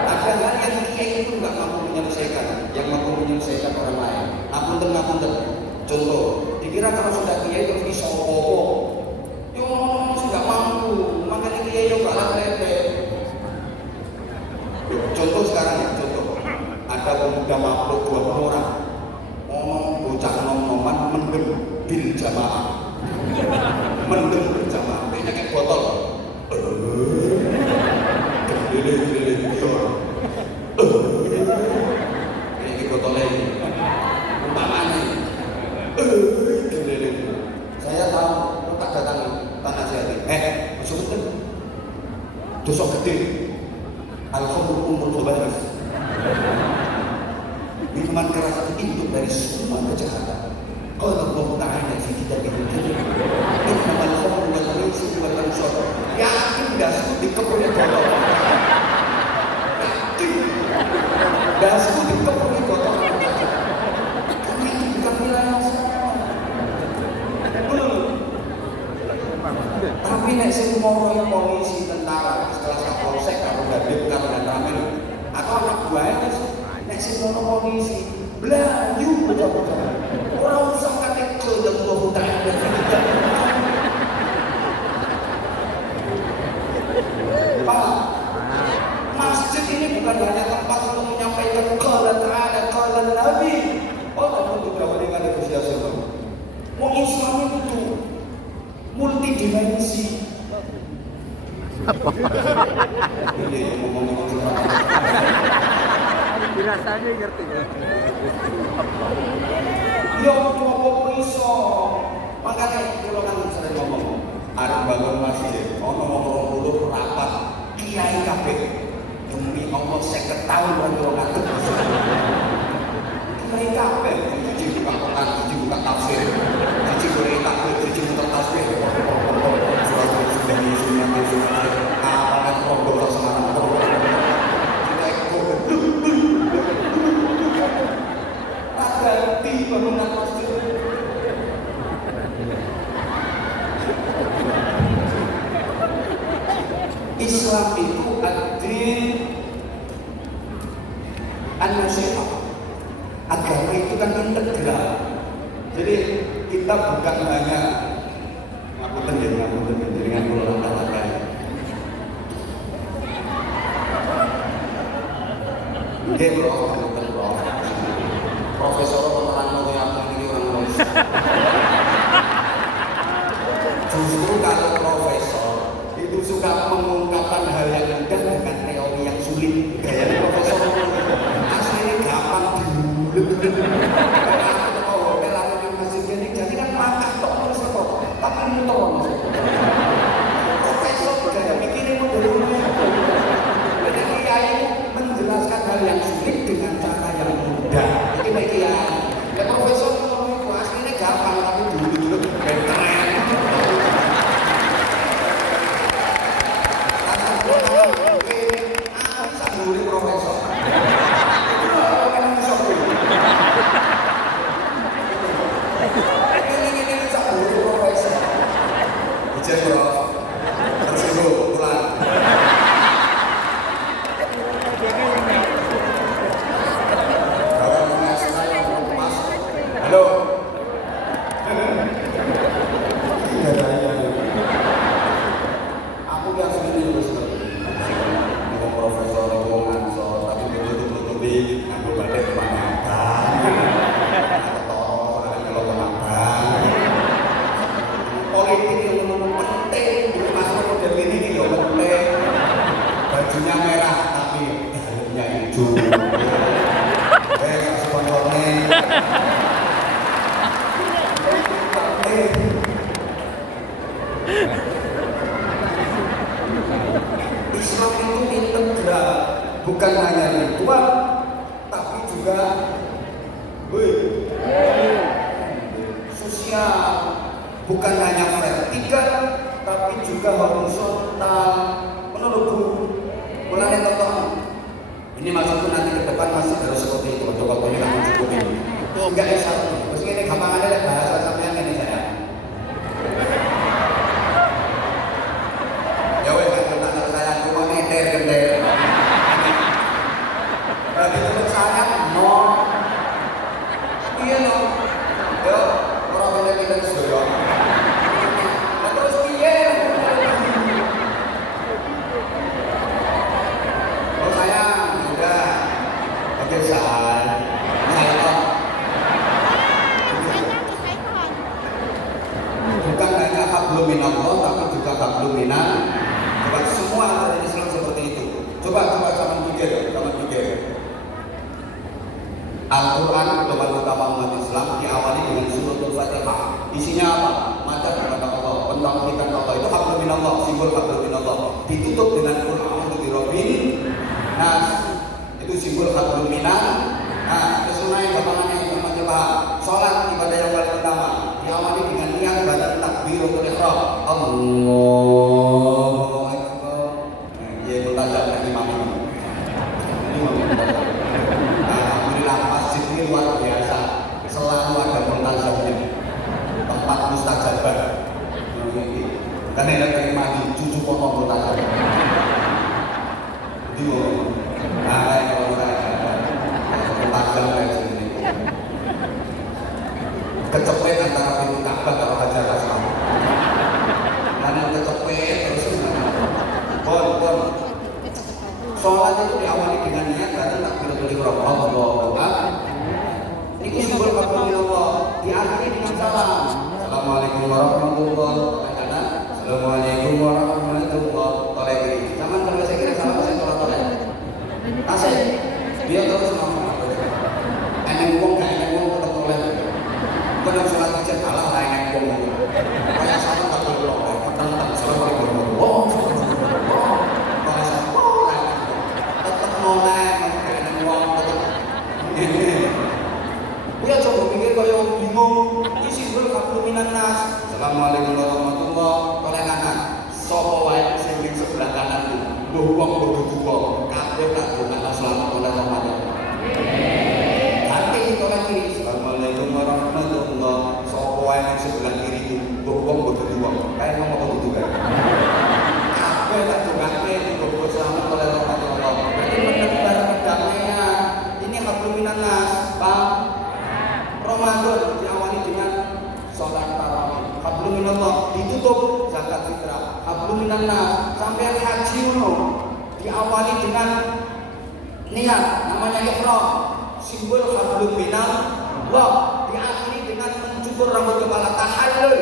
Ada hal yang kiai itu nggak mampu menyelesaikan, yang mampu menyelesaikan orang lain. Ngapunten. Contoh, dikira kalau sudah kiai itu bisa apa? Yo sudah mampu, makanya kiai yo nggak lete. Contoh sekarang ya, ada pemuda makhluk 20 orang, bocah nom-noman mendem bil jamaah. Mendem berjamaah, ini kayak botol. Gede-gede botol. Ini botolnya ini. Umpamanya. Gede-gede. Saya tahu, tak datang tanah saya. Maksudnya dosa gede. Alhamdulillah berbaris. Minuman keras itu induk dari semua kejahatan. Kalau Allah Ta'ala fi kitabihil karim, innamal khamru wal maisir wal ansab, yakin dasku dikepung botol. Yakin dasku dikepung botol. Karena itu bukan wilayah saya. Tapi nek sing ngomong polisi, tentara, setelah kapolsek, karo gadip, karo ramen, atau anak buahnya, nek sing ngomong polisi, belayu bocah-bocah. Orang usah kata dan Allah Ta'ala. Pak, masjid ini bukan hanya tempat untuk menyampaikan qala ta'ala, qala Nabi. Allah untuk berapa dengan negosiasi. Mau Islam itu multidimensi. Ini ngomong-ngomong dirasanya ngerti ya. Ya apa iso. Makanya kalau kan sering ngomong, arep bangun masjid, ono ngomong dulu rapat kiai kabeh. Demi Allah 50 tahun ora ngatur. Kiai kabeh siji buka Quran, siji buka tafsir, siji goreng takbir, siji muter tasbih. Sudah apa rondo Semarang. Ganti bangunan masjid. Islam itu ad-din an-nasihat. Agama itu kan integral. Jadi kita bukan hanya ngapunten dengan pulau kata-kata. Nggih, Bro, Profesor penerang yang ini orang Indonesia. Justru kalau profesor itu suka mengungkapkan hal yang mudah dengan teori yang sulit. Gayanya profesor aslinya gampang dulu. Aku mau hotel aku di masjid ini jadi kan makan tok terus kok. Tapi muter profesor gaya mikirin dulu. Jadi kiai menjelaskan hal yang sulit dengan cara yang mudah. Itu kiai. Ya profesor itu aslinya gampang tapi dulu keren. Profesor. Ini saburi profesor. Ijazah Prof. Tersinggung pulang. Halo. Aku yang sendiri terus. Profesor tapi betul-betul aku balik kemana politik yang penting di masa model ini penting bajunya merah tapi dalamnya hijau sponsornya Islam itu integral, bukan hanya ritual, tapi juga sosial, bukan hanya vertikal, tapi juga horizontal. Menurutku, mulai tonton. Ini maksudku nanti ke depan masih harus seperti itu. Untuk waktunya kamu cukup ini. Enggak S1. Terus ini gampang ada bahasa sampean ini saya. Ya wes kan saya cuma gender. Berarti teman saya no. Iya no. Yo orang beda-beda sudah. Terus piye? Oh saya udah. Oke saya kok. Bukan hanya hablum minallah tapi juga hablum minan. Coba semua aturan Islam seperti itu. Coba jangan pikir. Al-Quran doa utama umat Islam diawali dengan suratul Fatihah. Isinya apa? Madad kepada Allah, pentauhidan Allah. Itu hablum minallah, simbol hablum minallah. Ditutup dengan qul a'udzu birabbin nas. Itu simbol hablum minan. Nah, kesunai gampangnya yang coba salat ibadah yang paling utama diawali dengan niat baca takbiratul ihram. Allahu akbar. Yaitu tajam imam. Alhamdulillah masjid ini luar biasa. Selalu ada muntazamnya. Tempat mustajabah. Karena yang terima di cucu potong muntazam. Di mana? Nah, kalau saya muntazam kayak gini. Kecepet antara pintu Ka'bah atau Hajar Aswad. Karena kecepet terus bon. Sholat itu diawali dengan niat baca takbiratul ihram. Allahu akbar. Ini simbol hablum minallah. Diakhiri dengan salam. Assalamualaikum warahmatullahi wabarakatuh. Assalamualaikum warahmatullahi wabarakatuh. Zaman kalau saya kira salam saya tolak. Asal dia terus ngomong. Eneng wong tetep tolak. Bukan sholat aja kalah lah eneng wong. Kayak salam tak boleh. Tentang assalamualaikum. Dia coba pikir kaya bingung. Ini simbol hablum minan nas. Assalamualaikum warahmatullahi wabarakatuh. Sapa wae sing ning sebelah kananku, mbuh wong mbuh tuwa, kabeh tak dongakno selamat oleh Ramadan. Ganti itu lagi. Assalamualaikum warahmatullahi. Sapa wae ning sebelah kiriku, mbuh wong mbuh tuwa, kae ngomong kudu kan. Kabeh tak dongakne mbuh selamat oleh Ramadan. Berarti menebar kedamaian. Ini hablum minan nas, Pak. Ramadan diawali dengan sholat tarawih. Hablum minallah ditutup zakat fitrah. Hablum minannas sampai haji diawali dengan niat namanya ihram. Simbol hablum minallah diakhiri dengan mencukur rambut kepala tahallul.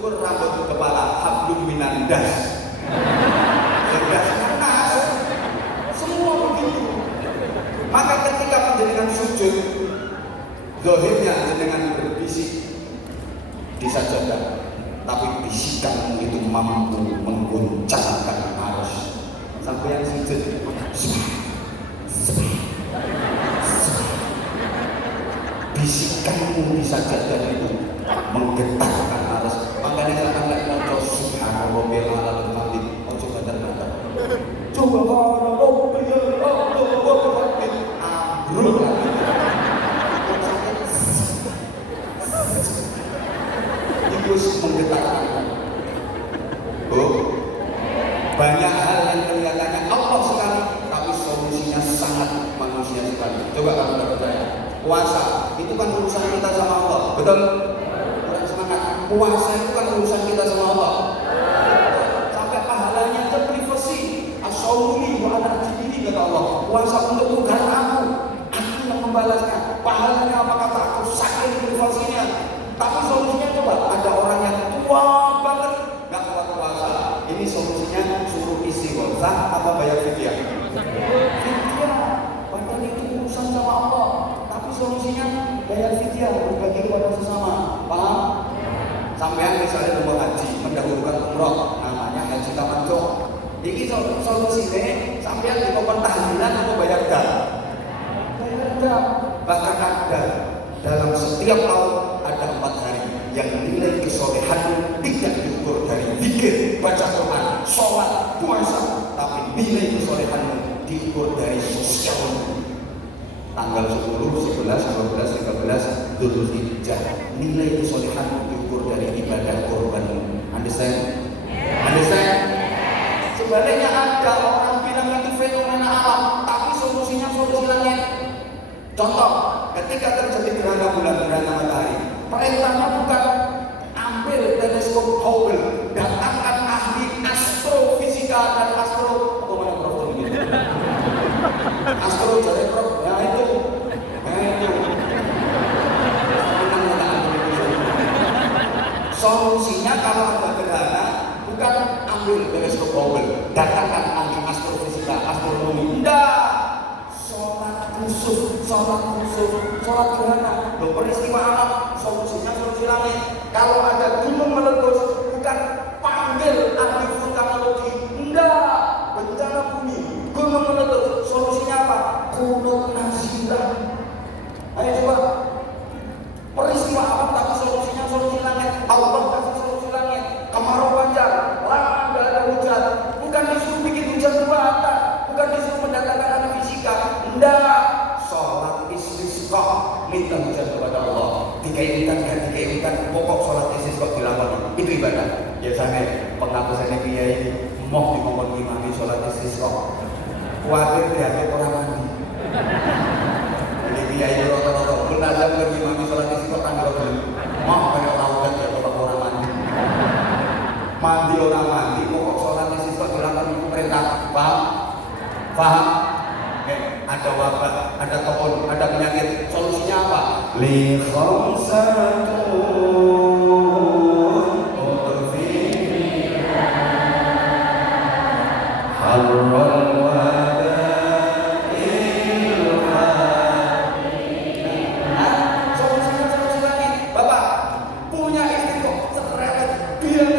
cukur rambut kepala, hablum minandas. Das nas. Semua begitu. Maka ketika menjadikan sujud, zahirnya dengan berbisik di sajadah, tapi bisikanmu itu mampu menggoncangkan arus. Sampai yang sujud, bisikanmu di sajadah itu menggetarkan arus. Makanya saya akan lihat moco subhanallah bela alam mati. Ojo banter-banter. Coba kalau bela alam mati. Ambruk lagi. Itu menggetarkan. Oh, banyak hal yang kelihatannya Allah sekali, tapi solusinya sangat manusia sekali. Coba kamu percaya. Puasa itu kan urusan kita sama Allah, betul? Orang semangat. Puasa itu kan urusan kita sama Allah. Sampai pahalanya itu privasi. As-sawmi wa ana sendiri kata Allah. Puasa untukku karena aku yang membalasnya. Pahalanya apa kata aku? Saking privasinya. Tapi solusinya coba, ada orang yang tua banget nggak kuat puasa. Ini solusinya suruh isi gozah apa bayar fidyah? Fidyah. Padahal itu urusan sama Allah. Solusinya bayar fidyah, berbagi kepada sesama. Paham? Sampai misalnya mau haji, mendahulukan umroh, namanya haji tamattu. Ini solusinya sampai di momen tahlilan atau bayar dah. Bayar dah. Bahkan ada dalam setiap tahun ada 4 hari yang nilai kesolehan tidak diukur dari zikir, baca Quran, sholat, puasa, tapi nilai kesolehan diukur dari sosial. Tanggal 10, 11, 12, 13 Dzulhijjah. Nilai kesolehan diukur dari ibadah korban. Understand? Understand? Sebaliknya ada orang bilang itu fenomena alam, tapi solusinya solusi langit. Contoh, ketika terjadi gerhana bulan, gerhana matahari, perintahnya bukan ambil teleskop Hubble, datangkan ahli astrofisika dan astro apa mana prof ini? Astro jadi prof. Solusinya kalau ada gerhana bukan ambil teleskop Hubble, datangkan ahli astrofisika, astronomi. Enggak. Sholat khusus, sholat gerhana. Loh, peristiwa alam, solusinya solusi langit. Kalau ada gunung meletus, bukan panggil ahli vulkanologi. Enggak. Bencana bumi, gunung meletus, solusinya apa? Kunut nazilah. Ayo coba. Peristiwa alam tapi solusinya solusi langit. Allah kasih solusi langit. Kemarau panjang, lama nggak ada hujan. Bukan disuruh bikin hujan buatan, bukan disuruh mendatangkan ahli fisika. Enggak. Sholat istisqa, minta hujan kepada Allah. Dikaitan dan dikaitan, pokok sholat istisqa dilakukan. Itu ibadah. Biasanya penghapusannya kiai mau dimohon imami sholat istisqa. Khawatir dianggap orang mandi. Jadi kiai rata-rata benar-benar berimami sholat istisqa tanggal dulu. Mau kayak orang udah kayak orang mandi. Mandi orang mandi, pokok sholat istisqa dilakukan itu perintah. Paham? Paham? Ada wabah, ada tokon, ada penyakit. Solusinya apa? Li khamsatun utfiha harral waba'il hadid. Solusi lagi. Bapak punya istri kok cerewet, biar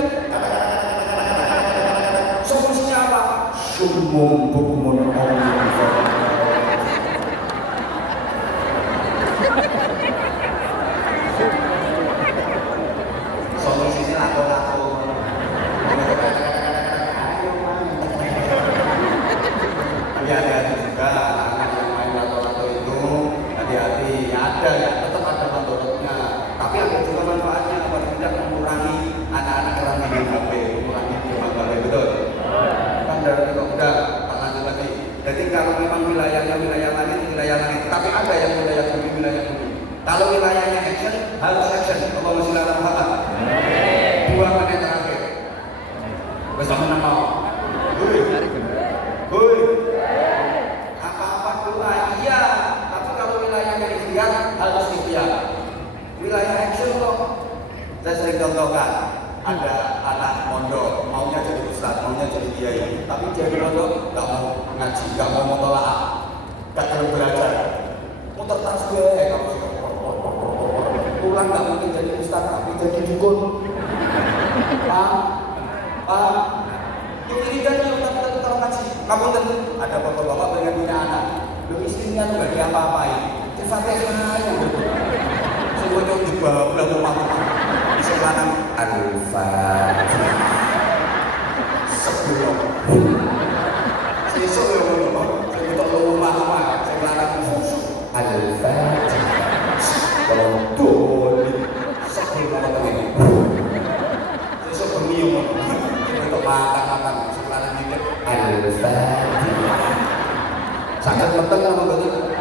solusinya apa? Sumum bukmun Allah. Solusinya laku-laku. Hati-hati juga anak yang main lato-lato itu, hati-hati. Ada ya, tetap ada manfaatnya. Tapi ada juga manfaatnya, paling tidak mengurangi anak-anak yang main HP, mengurangi game HP, betul? Kan dari itu udah lanjut lagi. Jadi kalau memang wilayahnya wilayah langit, tapi ada yang wilayah bumi. Kalau wilayahnya action, harus action. Apa masih dalam hal? 2 menit terakhir. Bersama nama. Hui. Apa-apa doa, iya. Tapi kalau wilayahnya ikhtiar, harus ikhtiar. Wilayah action kok. Saya sering contohkan. ada anak mondok maunya jadi ustaz, maunya jadi kiai, tapi dia di pondok nggak mau ngaji, nggak mau mutolaah, nggak mau belajar, muter tasbih kamu pulang nggak mungkin jadi ustaz, tapi jadi dukun. Paham? Ini kan tapi kalau ngaji, kamu ada bapak-bapak pengen punya anak, lu istrinya tuh nggak diapa-apain, sifatnya yang berbeda. Semua itu dibawa pulang rumah. Bisa lanang Al-Fatihah sebelum sesuk ya Allah saya minta rumah saya lanang Al-Fatihah kalau doli sebelum ini sesuk bengi ya saya minta makan saya lanang ini Al-Fatihah sangat penting apa betul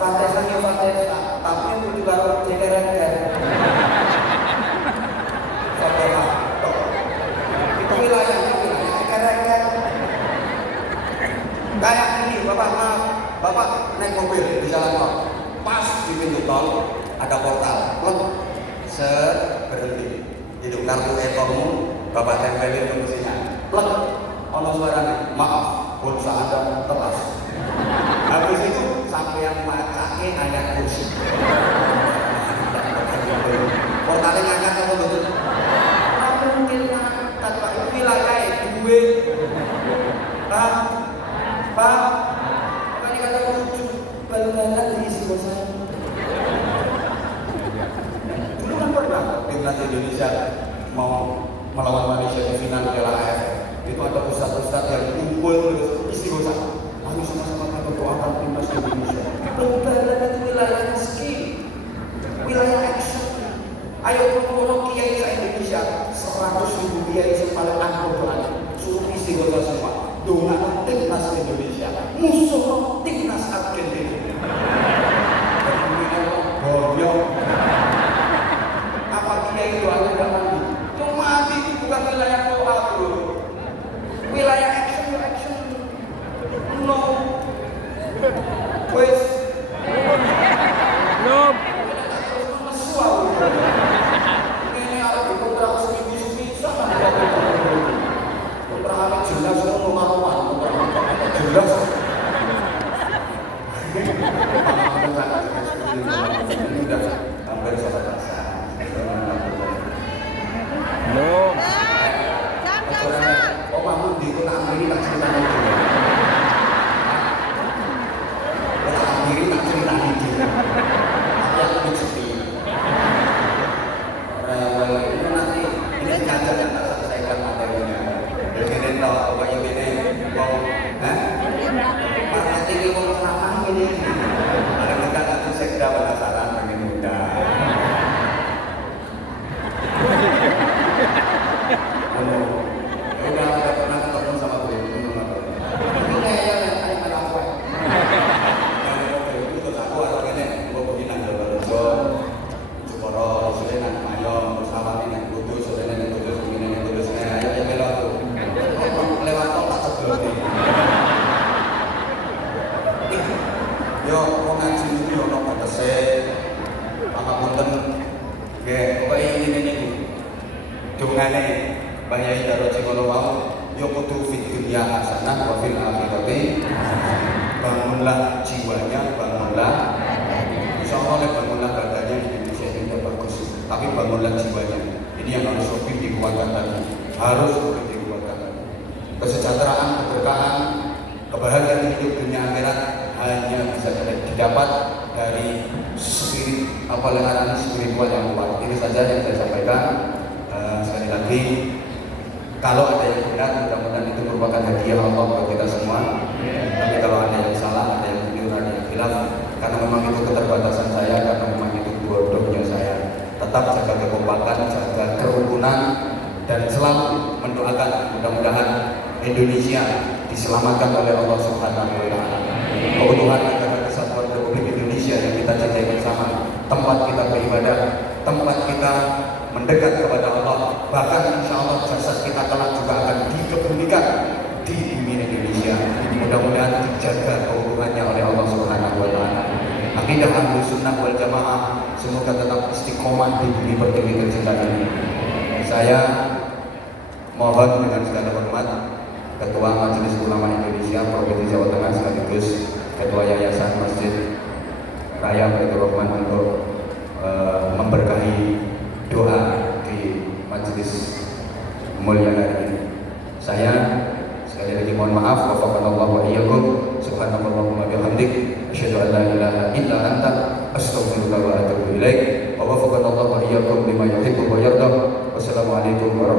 Fatihah tapi yang itu baru cekeran itu wilayahnya kan kayak ini bapak naik mobil di jalan tol pas di pintu tol ada portal berhenti hidup kartu ekormu bapak tempelin ke mesinnya ono suaranya maaf pulsa anda telas habis itu sampai yang macake ayat kursi portalnya ngangkat apa betul? Mungkin ngangkat Pak, itu wilayah gue Pak makanya kata lucu bal-balan diisi bosan dulu kan pernah timnas Indonesia mau melawan Malaysia di final Piala AFF itu ada ustaz-ustaz yang kumpul terus isi bosan lalu sama-sama kita doakan timnas Indonesia bal-balan itu wilayah skill wilayah action. Ayo kumpul kiai se-Indonesia 100.000 kiai sepaling Al-Quran suruh isi kota semua doa timnas Indonesia musuh timnas Argentina goyong apa kiai itu ada yang mati itu mati itu bukan wilayah doa bro wilayah action no wes no ini ada beberapa semi sama beberapa jelas rumah-rumah jelas ini udah hampir salah bahasa belum oh kamu di kota Amiri tak cerita itu kota Amiri tak cerita itu tapi aku sedih itu nanti ini sengaja yang tak selesaikan materinya begini tau apa yang ini mau nanti ini mau selama ini ada mereka nanti sekda penasaran pengen muda udah pernah ketemu sama gue itu kayaknya yang ada apa itu terus aku atau ini gue begini aja Jeporo, Sulenan, Mayong, bersama ini yang kudus, Sulenan yang kudus, begini yang kudusnya, ayo belok tuh lewat tol tak sebelum ini yo, mau ngaji ini yo, no batase maka punten pokoknya ini dungane Mbah Yai Daroji kono wau yo kudu fit dunya hasanah wa fil akhirati bangunlah jiwanya, bangunlah insyaallah bangunlah badannya Indonesia ini bagus tapi bangunlah jiwanya ini yang harus lebih dikuatkan lagi harus lebih dikuatkan lagi kesejahteraan, keberkahan, kebahagiaan hidup dunia akhirat hanya bisa didapat dari spirit spiritual yang kuat. Ini saja yang saya sampaikan. Sekali lagi kalau ada yang benar mudah-mudahan itu merupakan hadiah Allah buat kita semua. Tapi kalau ada yang salah, ada yang keliru, ada yang khilaf, karena memang itu keterbatasan saya, karena memang itu bodohnya saya. Tetap jaga kekompakan, jaga kerukunan, dan selalu mendoakan mudah-mudahan Indonesia diselamatkan oleh Allah Subhanahu wa Ta'ala. Keutuhan negara kesatuan Republik Indonesia yang kita cintai bersama, tempat kita beribadah, tempat kita mendekat kepada Allah, bahkan insya Allah jasad kita kelak juga akan dikebumikan di bumi Indonesia. Mudah-mudahan dijaga keutuhannya oleh Allah Subhanahu wa Ta'ala. Akidah Ahlus Sunnah wal Jamaah semoga tetap istiqomah di bumi pertiwi tercinta ini. Saya mohon dengan segala hormat Ketua Majelis Ulama Indonesia Provinsi Jawa Tengah sekaligus Ketua Yayasan Masjid Raya Baitur Rahman untuk memberkahi doa di majelis mulia hari ini. Saya sekali lagi mohon maaf, wafaqanallahu wa iyyakum, subhanallahumma bihamdik, asyhadu an la ilaha illa anta, astaghfiruka wa atubu ilaik, wa wafaqanallahu wa iyyakum lima yuhibbu wa yarda. Wassalamualaikum warahmatullahi wabarakatuh.